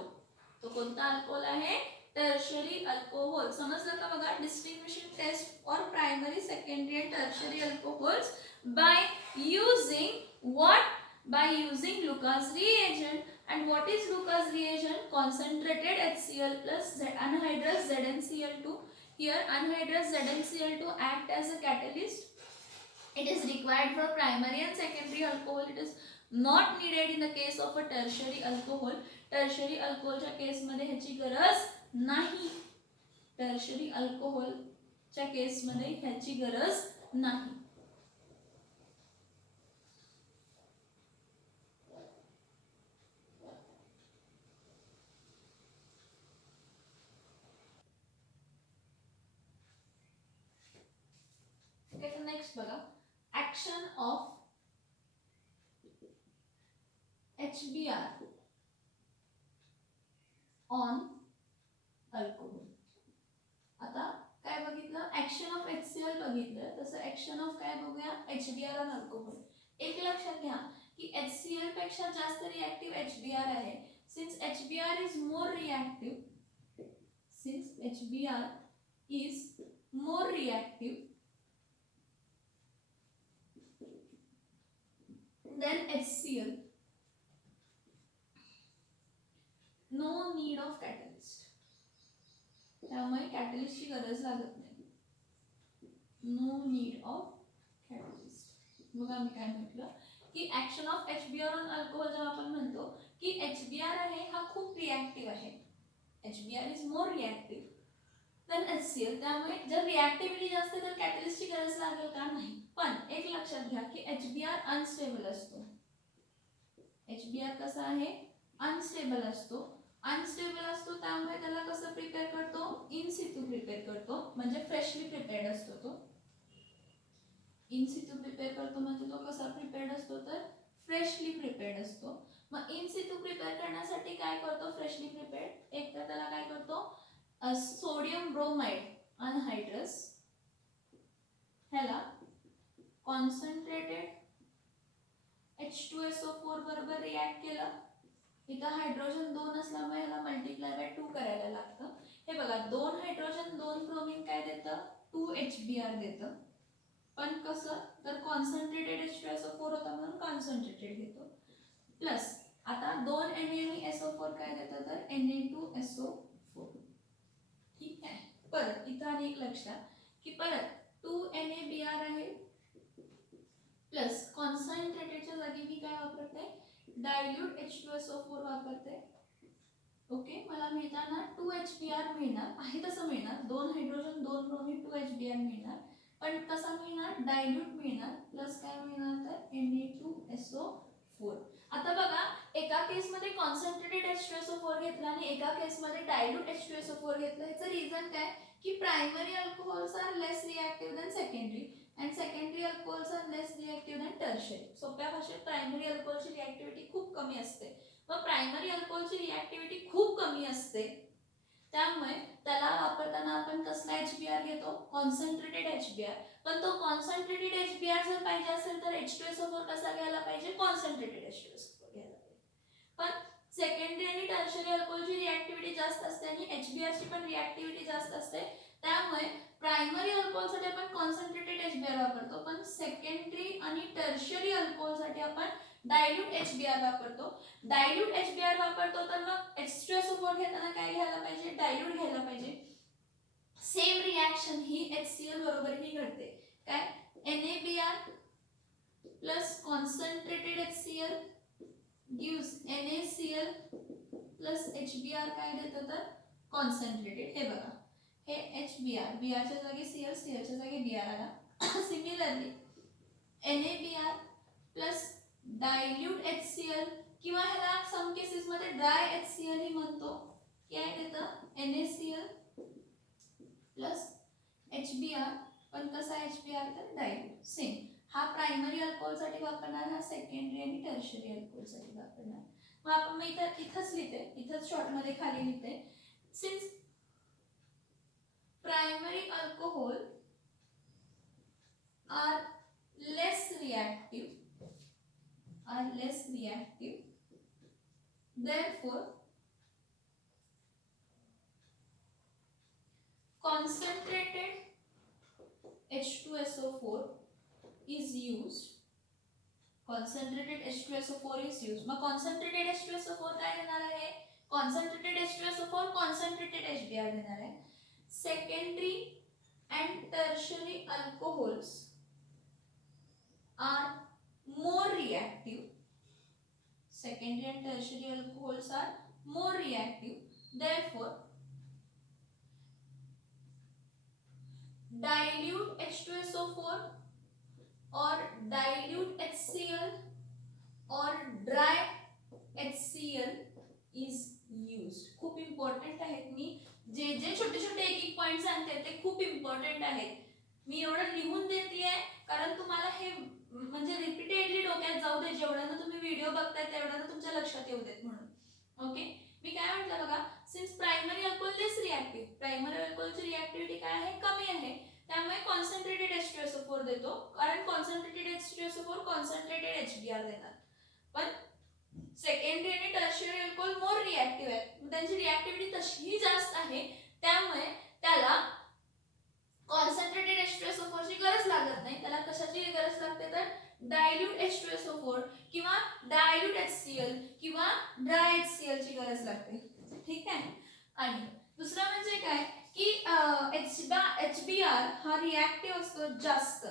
तो कोणता अल्कोहोल आहे? Tertiary alcohol. समजलं का? बघा, distinguishing test for primary, secondary and tertiary alcohols by using what? by using Lucas reagent. And what is Lucas reagent? Concentrated HCl plus anhydrous ZnCl2. Here anhydrous ZnCl2 act as a catalyst. It is required for primary and secondary alcohol. It is not needed in the case of a tertiary alcohol. Tertiary alcoholच्या केसमध्ये ह्याची गरज नाही. टर्शरी अल्कोहोलच्या केसमध्ये ह्याची गरज नाही. ओके, तर नेक्स्ट बघा, action of HBr on alcohol. आता काय बघितलं, ऍक्शन ऑफ HCl बघितलं, तसं ऍक्शन ऑफ काय बघूया, HBr ऑन अल्कोहोल. एक लक्षात घ्या की HCl पेक्षा जास्त रिएक्टिव्ह HBr आहे. Since HBr is more reactive, since HBr is more reactive than HCl, no need of catalyst. त्यामुळे कॅटलिस्टची गरज लागत नाही. No need of catalyst. बघा मी काय म्हटलं की action of HBr on alcohol जेव्हा आपण म्हणतो की HBr आहे हा खूप रिएक्टिव्ह आहे. HBr is more reactive than HCl. त्यामुळे जर रिएक्टिव्हिटी जास्त तर कॅटलिस्टची गरज लागेल का, नाही. पण एक लक्षात घ्या की HBr अनस्टेबल असतो. HBr कसा आहे, अनस्टेबल असतो. अनस्टेबल असतो त्यामुळे त्याला कसं प्रिपेअर करतो, इन सितू प्रिपेअर करतो, म्हणजे फ्रेशली प्रिपेअर्ड असतो तो. इन सितू प्रिपेअर करतो म्हणजे तो कसा प्रिपेअर्ड असतो, तर फ्रेशली प्रिपेअर्ड असतो. मग इन सितू प्रिपेअर करण्यासाठी काय करतो, फ्रेशली प्रिपेअर्ड, एक तर त्याला काय करतो, सोडियम ब्रोमाइड अनहायड्रस ह्याला कॉन्सन्ट्रेटेड H2SO4 बरोबर रिॲक्ट केलं. इथं हायड्रोजन 2 असल्यामुळे ह्याला मल्टिप्लाय बाय 2 करायला लागतं. हे बघा 2 हायड्रोजन 2 ब्रोमीन काय देतं, 2 HBr देतं. पण कसं, तर कॉन्सन्ट्रेटेड H2SO4 होता म्हणून कॉन्सन्ट्रेटेड घेतो. प्लस आता 2 Na आणि SO4 काय देतं, तर Na2SO4. ठीक आहे. परत इथं आणि एक लक्षात की परत 2 NaBr आहे प्लस कॉन्सन्ट्रेटेडच्या जागी मी काय वापरते, डायल्यूट H2SO4 वापरते. ओके, मला मिळताना 2 HBr मिळणार आहे, तसं मिळणार 2 हायड्रोजन 2 ब्रोमीन 2 HBr मिळणार, पण कसा मिळणार, डायल्यूट मिळणार, प्लस काय मिळणार, तर Na2SO4. आता बघा एका केसमध्ये कॉन्सन्ट्रेटेड H2SO4 घेतला आणि एका केसमध्ये डायल्यूट H2SO4 घेतला. याचं रिझन काय की primary alcohols are less reactive than secondary and secondary alcohols are less reactive than tertiary. सोप्या भाषेत प्रायमरी अल्कोहोलची रिएक्टिव्हिटी खूप कमी असते. मग प्रायमरी अल्कोहोलची रिएक्टिव्हिटी खूप कमी असते त्यामुळे त्याला वापरताना आपण कसला HBr घेतो, कॉन्सन्ट्रेटेड HBr. पण तो कॉन्सन्ट्रेटेड HBr जर पाहिजे असेल तर H2SO4 कसा घ्यायला पाहिजे, कॉन्सन्ट्रेटेड H2SO4 घ्यायला पाहिजे. पण सेकंडरी आणि टर्शरी अल्कोहोलची रिएक्टिव्हिटी जास्त असते आणि HBr ची पण रिएक्टिव्हिटी जास्त असते. त्यामुळे प्रायमरी अल्कोहोलसाठी आपण कॉन्सन्ट्रेटेड HBr वापरतो, पण सेकंडरी आणि टर्शियरी अल्कोहोलसाठी आपण डायल्यूट HBr वापरतो. डायल्यूट HBr वापरतो तर मग H2SO4 घेताना काय घ्यायला पाहिजे, डायल्यूट घ्यायला पाहिजे. सेम रिएक्शन ही HCl बरोबर ही घडते. काय, NaBr plus concentrated HCl gives NaCl plus HBr काय देतं, तर कॉन्सन्ट्रेटेड. हे बघा हे HBr, Br च्या जागी Cl, Cl च्या जागी Br आला. Similarly NaBr plus dilute HCl किंवा ह्याला सम केसेस मध्ये ड्राय HCl ही म्हणतो, काय देतं, NaCl प्लस HBr, पण कसा HBr, तर डायल्यूट. सेम हा प्रायमरी अल्कोहोलसाठी वापरणार, हा सेकंडरी आणि टर्शियरी अल्कोहोलसाठी वापरणार. मग आपण इथंच लिहिते, इथंच शॉर्ट मध्ये खाली लिहिते, since primary alcohol are less reactive, therefore concentrated H2SO4 is used concentrated H2SO4 is use. मग कॉन्सन्ट्रेटेड H2SO4 काय देणार आहे? कॉन्सन्ट्रेटेड H2SO4 कॉन्सन्ट्रेटेड HBr देणार आहे. Secondary and tertiary alcohols are more reactive. Secondary and tertiary alcohols are more reactive. Therefore, dilute H2SO4 or dilute HCl or dry HCl is used. खूप इम्पॉर्टंट आहेत. मी जे जे छोटे छोटे एक एक पॉइंट सांगते ते खूप इम्पॉर्टंट आहेत. मी एवढं लिहून देते कारण तुम्हाला हे म्हणजे रिपीटेडली डोक्यात जाऊ दे. जेवढ्यानं तुम्ही व्हिडिओ बघताय तेवढ्यानं तुमच्या लक्षात येऊ देत म्हणून. ओके, मी काय म्हटलं बघा, सिन्स प्रायमरी अल्कोहोल लेस रिएक्टिव्ह, प्रायमरी अल्कोहोलची रिएक्टिव्हिटी काय आहे? कमी आहे. त्यामुळे कॉन्सन्ट्रेटेड H2SO4 देतो कारण कॉन्सन्ट्रेटेड H2SO4 कॉन्सन्ट्रेटेड HBr देणार. पण सेकंडरी आणि टर्शियरी अल्कोहोल मोर रिएक्टिव्ह आहेत. त्यांची रिएक्टिव्हिटी तशीही जास्त आहे. त्यामुळे त्याला कॉन्सन्ट्रेटेड H2SO4 ची गरज लागत नाही. त्याला कशाची गरज लागते तर डायल्यूट H2SO4 किंवा डायल्यूट HCl किंवा ड्राय HCl ची गरज लागते. ठीक आहे. आणि दुसरा म्हणजे काय की HBr हा रिएक्टिव्ह असतो जास्त.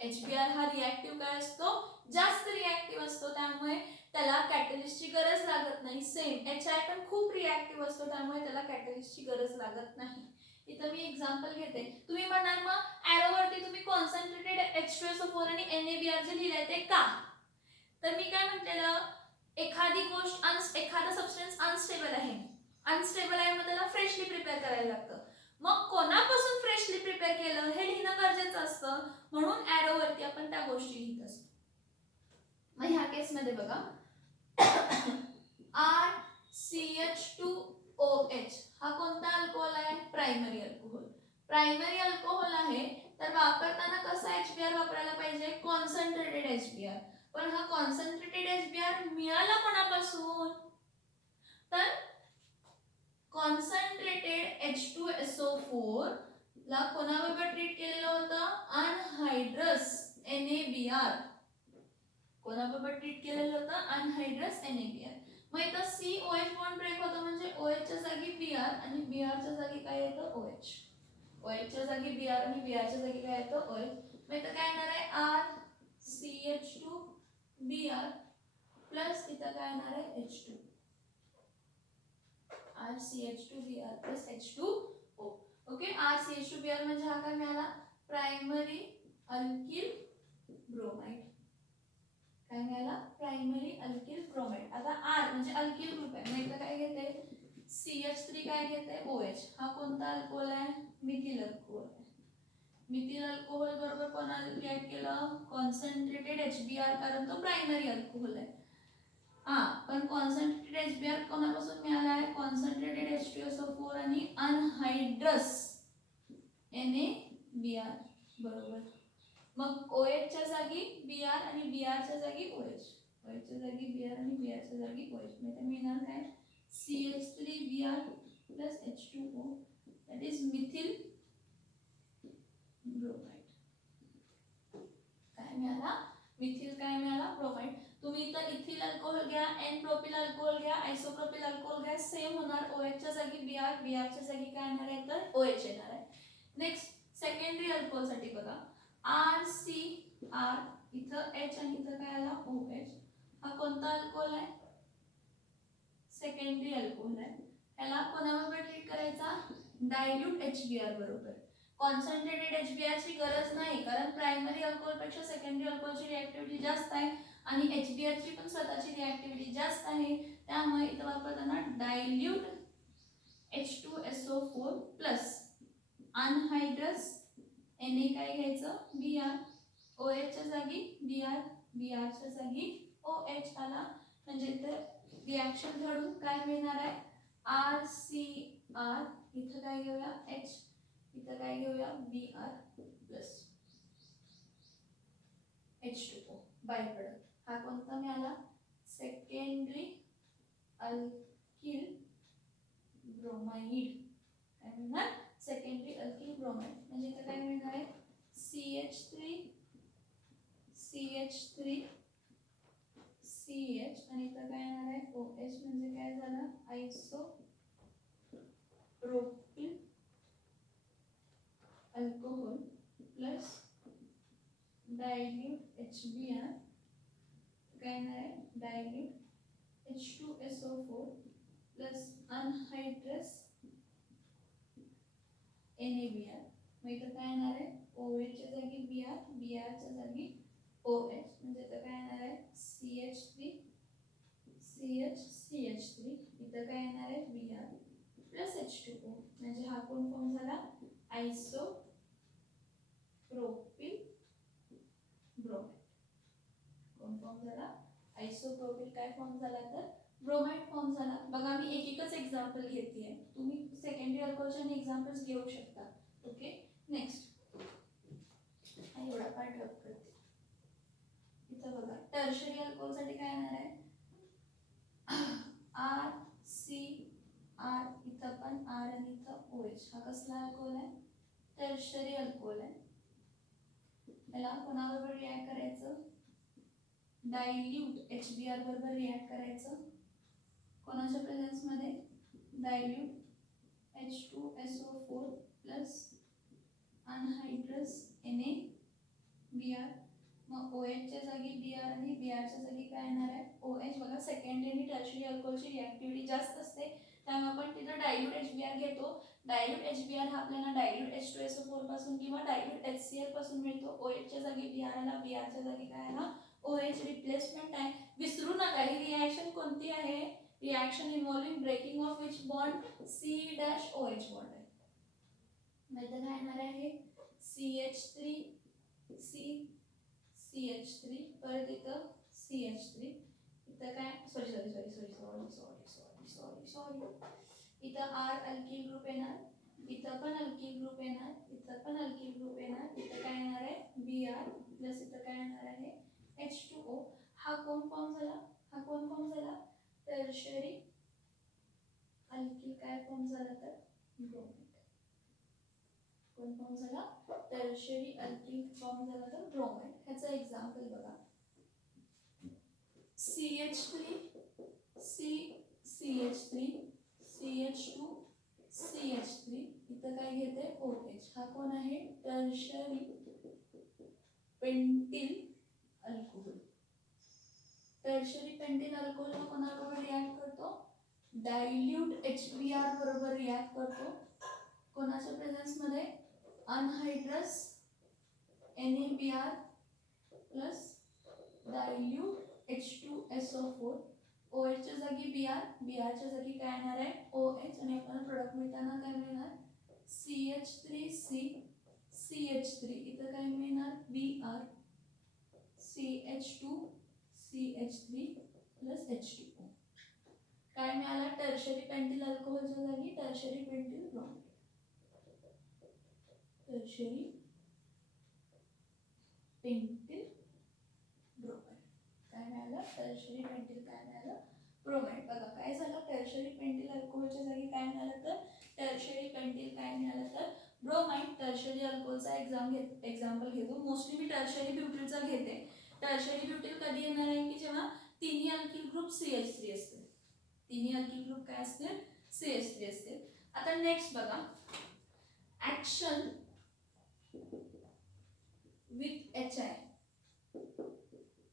HBr हा रिएक्टिव्ह काय असतो? जास्त रिएक्टिव्ह असतो. त्यामुळे त्याला कॅटलिस्टची गरज लागत नाही. सेम HI पण खूप रिएक्टिव्ह असतो त्यामुळे त्याला कॅटलिस्टची गरज लागत नाही. इथं मी एक्झाम्पल घेते. तुम्ही म्हणाल मग ॲरोवरती तुम्ही कॉन्सन्ट्रेटेड H2SO4 आणि NaBr जे लिहिलंय ते का? तर मी काय म्हटलेलं, एखादी गोष्ट एखादा सबस्टन्स अनस्टेबल आहे. अनस्टेबल आहे मग त्याला फ्रेशली प्रिपेअर करायला लागतं. मग कोणापासून फ्रेशली प्रिपेअर केलं हे लिहिणं गरजेचं असतं. म्हणून ॲरोवरती आपण त्या गोष्टी लिहित असतो. मग ह्या केसमध्ये बघा RCH2OH हा कोणता अल्कोहोल आहे? Primary alcohol. प्रायमरी अल्कोहोल आहे तर वापरताना कसा HBr वापरायला पाहिजे? Concentrated HBr. पण हा कॉन्सन्ट्रेटेड HBr मिळाला कोणापासून? तर कॉन्सन्ट्रेटेड H2SO4 ला कोणाबरोबर ट्रीट केलेलं होतं? अनहायड्रस NaBr. कोणाबरोबर ट्रीट केलेलं होतं? अनहायड्रस NaBr. मग इथं COH बॉन्ड ब्रेक होतो म्हणजे OH च्या जागी Br आणि Br च्या जागी काय येतं? OH. OH च्या जागी Br आणि Br च्या जागी काय येतं? OH. मग इथं काय येणार आहे? RCH2Br प्लस इथं काय येणार आहे? H2. RCH2Br plus H2O. Okay, RCH2Br म्हणजे हा काय मिळाला? Primary alkyl bromide. काय मिळाला? Primary alkyl bromide. आता R म्हणजे अल्किल ग्रुप आहे. मग इथं काय घेते? CH3 काय घेते? OH. हा कोणता अल्कोहोल आहे? मिथिल अल्कोहोल आहे. मिथिल अल्कोहोल बरोबर कोणाला रिएक्ट केलं? कॉन्सन्ट्रेटेड HBr कारण तो प्रायमरी अल्कोहोल आहे. पण कॉन्सन्ट्रेटेड HBr कोणापासून मिळाला आहे? कॉन्सन्ट्रेटेड H2SO4 आणि अनहायड्रस NaBr बरोबर. मग OH च्या जागी Br आणि Br च्या जागी OH. OH च्या जागी Br आणि Br च्या जागी OH. म्हणजे मिळणार काय? CH3Br plus H2O that is methyl bromide. काय मिळाला? मिथिल काय मिळाला? ब्रोमाइड. तुम्ही इथं इथिल अल्कोहोल घ्या, N प्रोपिल अल्कोहोल घ्या, आयसोप्रोपिल अल्कोहोल घ्या, सेम होणार. OH च्या जागी Br, Br च्या जागी काय येणार आहे तर OH येणार आहे. नेक्स्ट सेकंडरी अल्कोहोल साठी बघा RCR इथं H आणि इथं काय आला? OH. हा कोणता अल्कोहोल आहे? सेकंडरी अल्कोहोल आहे. याला कोणाबरोबर ट्रीट करायचा? डायल्यूट HBr बरोबर. कॉन्सन्ट्रेटेड HBr ची गरज नाही कारण प्रायमरी अल्कोहोल पेक्षा सेकंडरी अल्कोहोलची रिएक्टिव्हिटी जास्त आहे आणि HBr ची पण स्वतःची रिएक्टिव्हिटी जास्त आहे. त्यामुळे इथं वापरताना डायल्यूट H2SO4 प्लस अनहायड्रस Na काय घ्यायचं? Br. OH च्या जागी Br, Br च्या जागी OH आला म्हणजे इथे रिएक्शन घडून काय मिळणार आहे? RCR इथं काय घेऊया? H इथं काय घेऊया? Br plus H2O by product. हा कोणता मिळाला? Secondary alkyl bromide. काय मिळणार? Secondary alkyl bromide. म्हणजे इथं काय मिळणार आहे? CH3 CH आणि इथं काय येणार आहे OH म्हणजे काय झालं isopropyl alcohol plus dilute HBr काय येणार आहे डायल्यूट H2SO4 प्लस अनहायड्रस NaBr मग इथं काय येणार आहे OH च्या जागी Br Br च्या जागी OH म्हणजे इथं काय येणार आहे CH3 CH3 इथं काय येणार आहे Br प्लस H2O म्हणजे हा कोण फॉर्म झाला आयसोप्रोपिल ब्रोमाइड कोण फॉर्म झाला आयसोप्रोपिल काय फॉर्म झाला तर ब्रोमाइड फॉर्म झाला बघा मी एकच एक्झाम्पल घेतेय तुम्ही सेकंडरी अल्कोहलचे एक्झाम्पल्स घेऊ शकता ओके नेक्स्ट एवढा पार्ट ड्रॉप करते इथं बघा टर्शरी अल्कोहलसाठी काय येणार आहे RCR इथं पण R आणि इथं OH हा कसला अल्कोहोल आहे टर्शरी अल्कोहोल आहे याला कोणाबरोबर रिॲक्ट करायचं डायल्यूट HBr बरोबर रिॲक्ट करायचं कोणाच्या प्रेझेन्स मध्ये डायल्यूट H2SO4 प्लस अनहायड्रस NaBr मग OH च्या जागी Br आणि Br च्या जागी काय येणार आहे OH बघा सेकंडरी आणि टर्शरी अल्कोहलची रिॲक्टिव्हिटी जास्त असते त्यामुळे आपण तिथं डायल्यूट HBr घेतो डायल्यूट HBr हा आपल्याला डायल्यूट H2SO4 पासून किंवा डायल्यूट HCl पासून मिळतो OH च्या जागी Br आला Br च्या जागी काय आला OH रिप्लेसमेंट आहे विसरू नका ही रिॲक्शन कोणती आहे reaction involving breaking of which bond C-OH bond आहे म्हणजे काय येणार आहे CH3 परत इथं CH3 इथं काय सॉरी इथं R अल्किल ग्रुप येणार इथं पण अल्किल ग्रुप येणार इथं पण अल्किल ग्रुप येणार इथं काय येणार आहे Br प्लस इथं काय येणार आहे H2O हा कोण फॉर्म झाला टर्शरी अल्किल काय फॉर्म झाला तर ब्रोमाइड कोण फॉर्म झाला टर्शरी अल्किल फॉर्म झाला तर ब्रोमाइड ह्याचं एक्झाम्पल बघा CH3 CH2 CH3 इथं काय घेते OH हा कोण आहे tertiary pentyl alcohol tertiary pentyl alcohol हा कोणाबरोबर रिॲक्ट करतो डायल्यूट HBr बरोबर रिॲक्ट करतो कोणाच्या प्रेझेन्स मध्ये अनहायड्रस NaBr plus dilute H2SO4 OH च्या जागी Br च्या जागी काय येणार आहे OH आणि आपल्याला प्रोडक्ट मिळताना काय मिळणार CH3 इथं काय मिळणार Br CH3 प्लस H2O काय मिळाला टर्शरी पेंटिल अल्कोहोलच्या जागी tertiary pentyl bromide tertiary pentyl bromide काय मिळालं टर्शरी पेंटिल काय मिळालं ब्रोमाइड बघा काय झालं टर्शरी पेंटिल अल्कोहोलच्या जागी काय मिळालं तर टर्शरी पेंटिल काय मिळालं तर ब्रोमाइड टर्शरी अल्कोहोलचा एक्झाम्पल घेतो मोस्टली मी टर्शरी ब्युटिलचा घेते टर्शरी ब्युटिल कधी येणार आहे की जेव्हा तिन्ही अल्किल ग्रुप CH3 असतील तिन्ही अल्किल ग्रुप काय असतील CH3 असतील आता नेक्स्ट बघा ऍक्शन विथ HI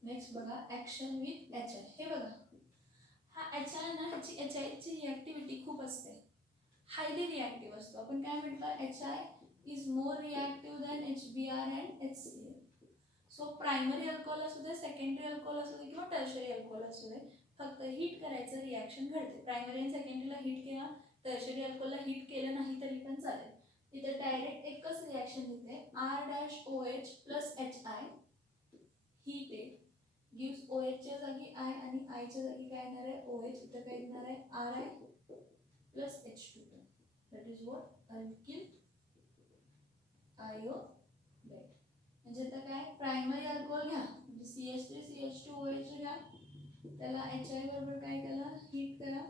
नेक्स्ट बघा ऍक्शन विथ HI हे बघा हा HI ना ह्याची HI ची रिॲक्टिव्हिटी खूप असते हायली रिॲक्टिव्ह असतो आपण काय म्हटलं HI is more reactive than HBr and HCl so primary alcohol असू दे सेकंडरी अल्कोहोल असू दे किंवा टर्शरी अल्कोहोल असू दे फक्त हीट करायचं रिॲक्शन घडते प्रायमरी आणि सेकंडरीला हीट केला टर्शरी अल्कोहोलला हीट केलं नाही तरी पण चालेल इथे डायरेक्ट एकच रिॲक्शन येते R-OH plus HI heated gives OH च्या जागी I आणि I च्या जागी काय येणार आहे OH इथं काय येणार आहे RI plus H2O that is what alkyl iodate म्हणजे आता काय प्रायमरी अल्कोहोल घ्या म्हणजे CH3 CH2OH घ्या त्याला HI बरोबर काय केलं हीट करा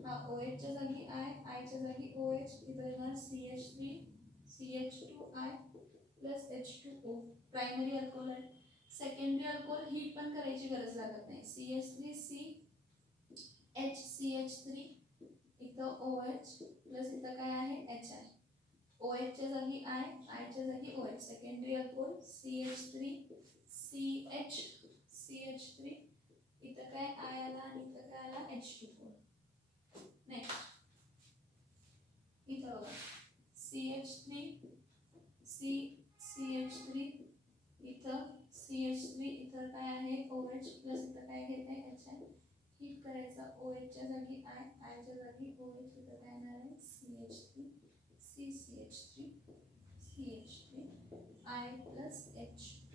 हा OH च्या जागी I च्या जागी OH इथं येणार CH3 CH2I plus H2O primary alcohol आहे सेकंडरी अल्कोहोल हीट पण करायची गरज लागत नाही. CH3CHCH3 इथं OH प्लस इथं काय आहे HI. OH च्या जागी I च्या जागी OH. सेकंडरी अल्कोहोल CH3 इथं काय I आला आणि इथं काय आला H2O. नेक्स्ट इथं बघा CH3 इथं CH3 इथं काय आहे OH प्लस इथं काय घेते HI. हीट करायचा OH च्या जागी I च्या जागी OH इथं काय येणार आहे CH3 I प्लस H2.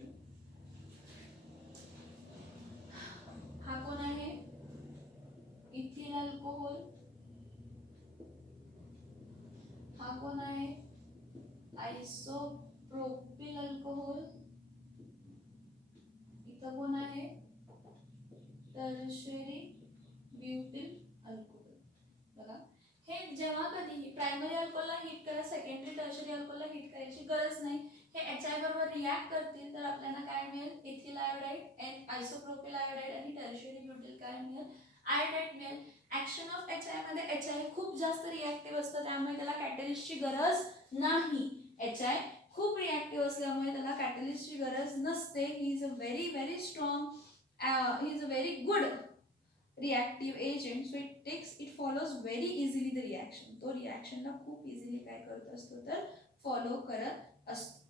हा कोण आहे इथिल अल्कोहोल. हा कोण आहे आयसोप्रोपिल अल्कोहोल. इथं कोण आहे टर्शरी ब्युटिल अल्कोहोल. बघा हे जेव्हा कधीही प्रायमरी अल्कोहोलला हीट करा, सेकंडरी टर्शरी अल्कोहोलला हीट करायची गरज नाही. हे HI बरोबर रिॲक्ट करतील तर आपल्याला काय मिळेल इथिल आयोडाइड, आयसोप्रोपिल आयोडाइड आणि टर्शरी ब्युटिल काय मिळेल आयोडाइड मिळेल. ऍक्शन ऑफ HI मध्ये HI खूप जास्त रिॲक्टिव्ह असतं त्यामुळे त्याला कॅटलिस्टची गरज नाही. HI खूप रिॲक्टिव्ह असल्यामुळे त्याला कॅटलिस्टची गरज नसते. He is a very strong, he is a very good reactive agent, so it follows very easily the reaction. तो रिॲक्शनला खूप इझिली काय करत असतो तर फॉलो करत असतो.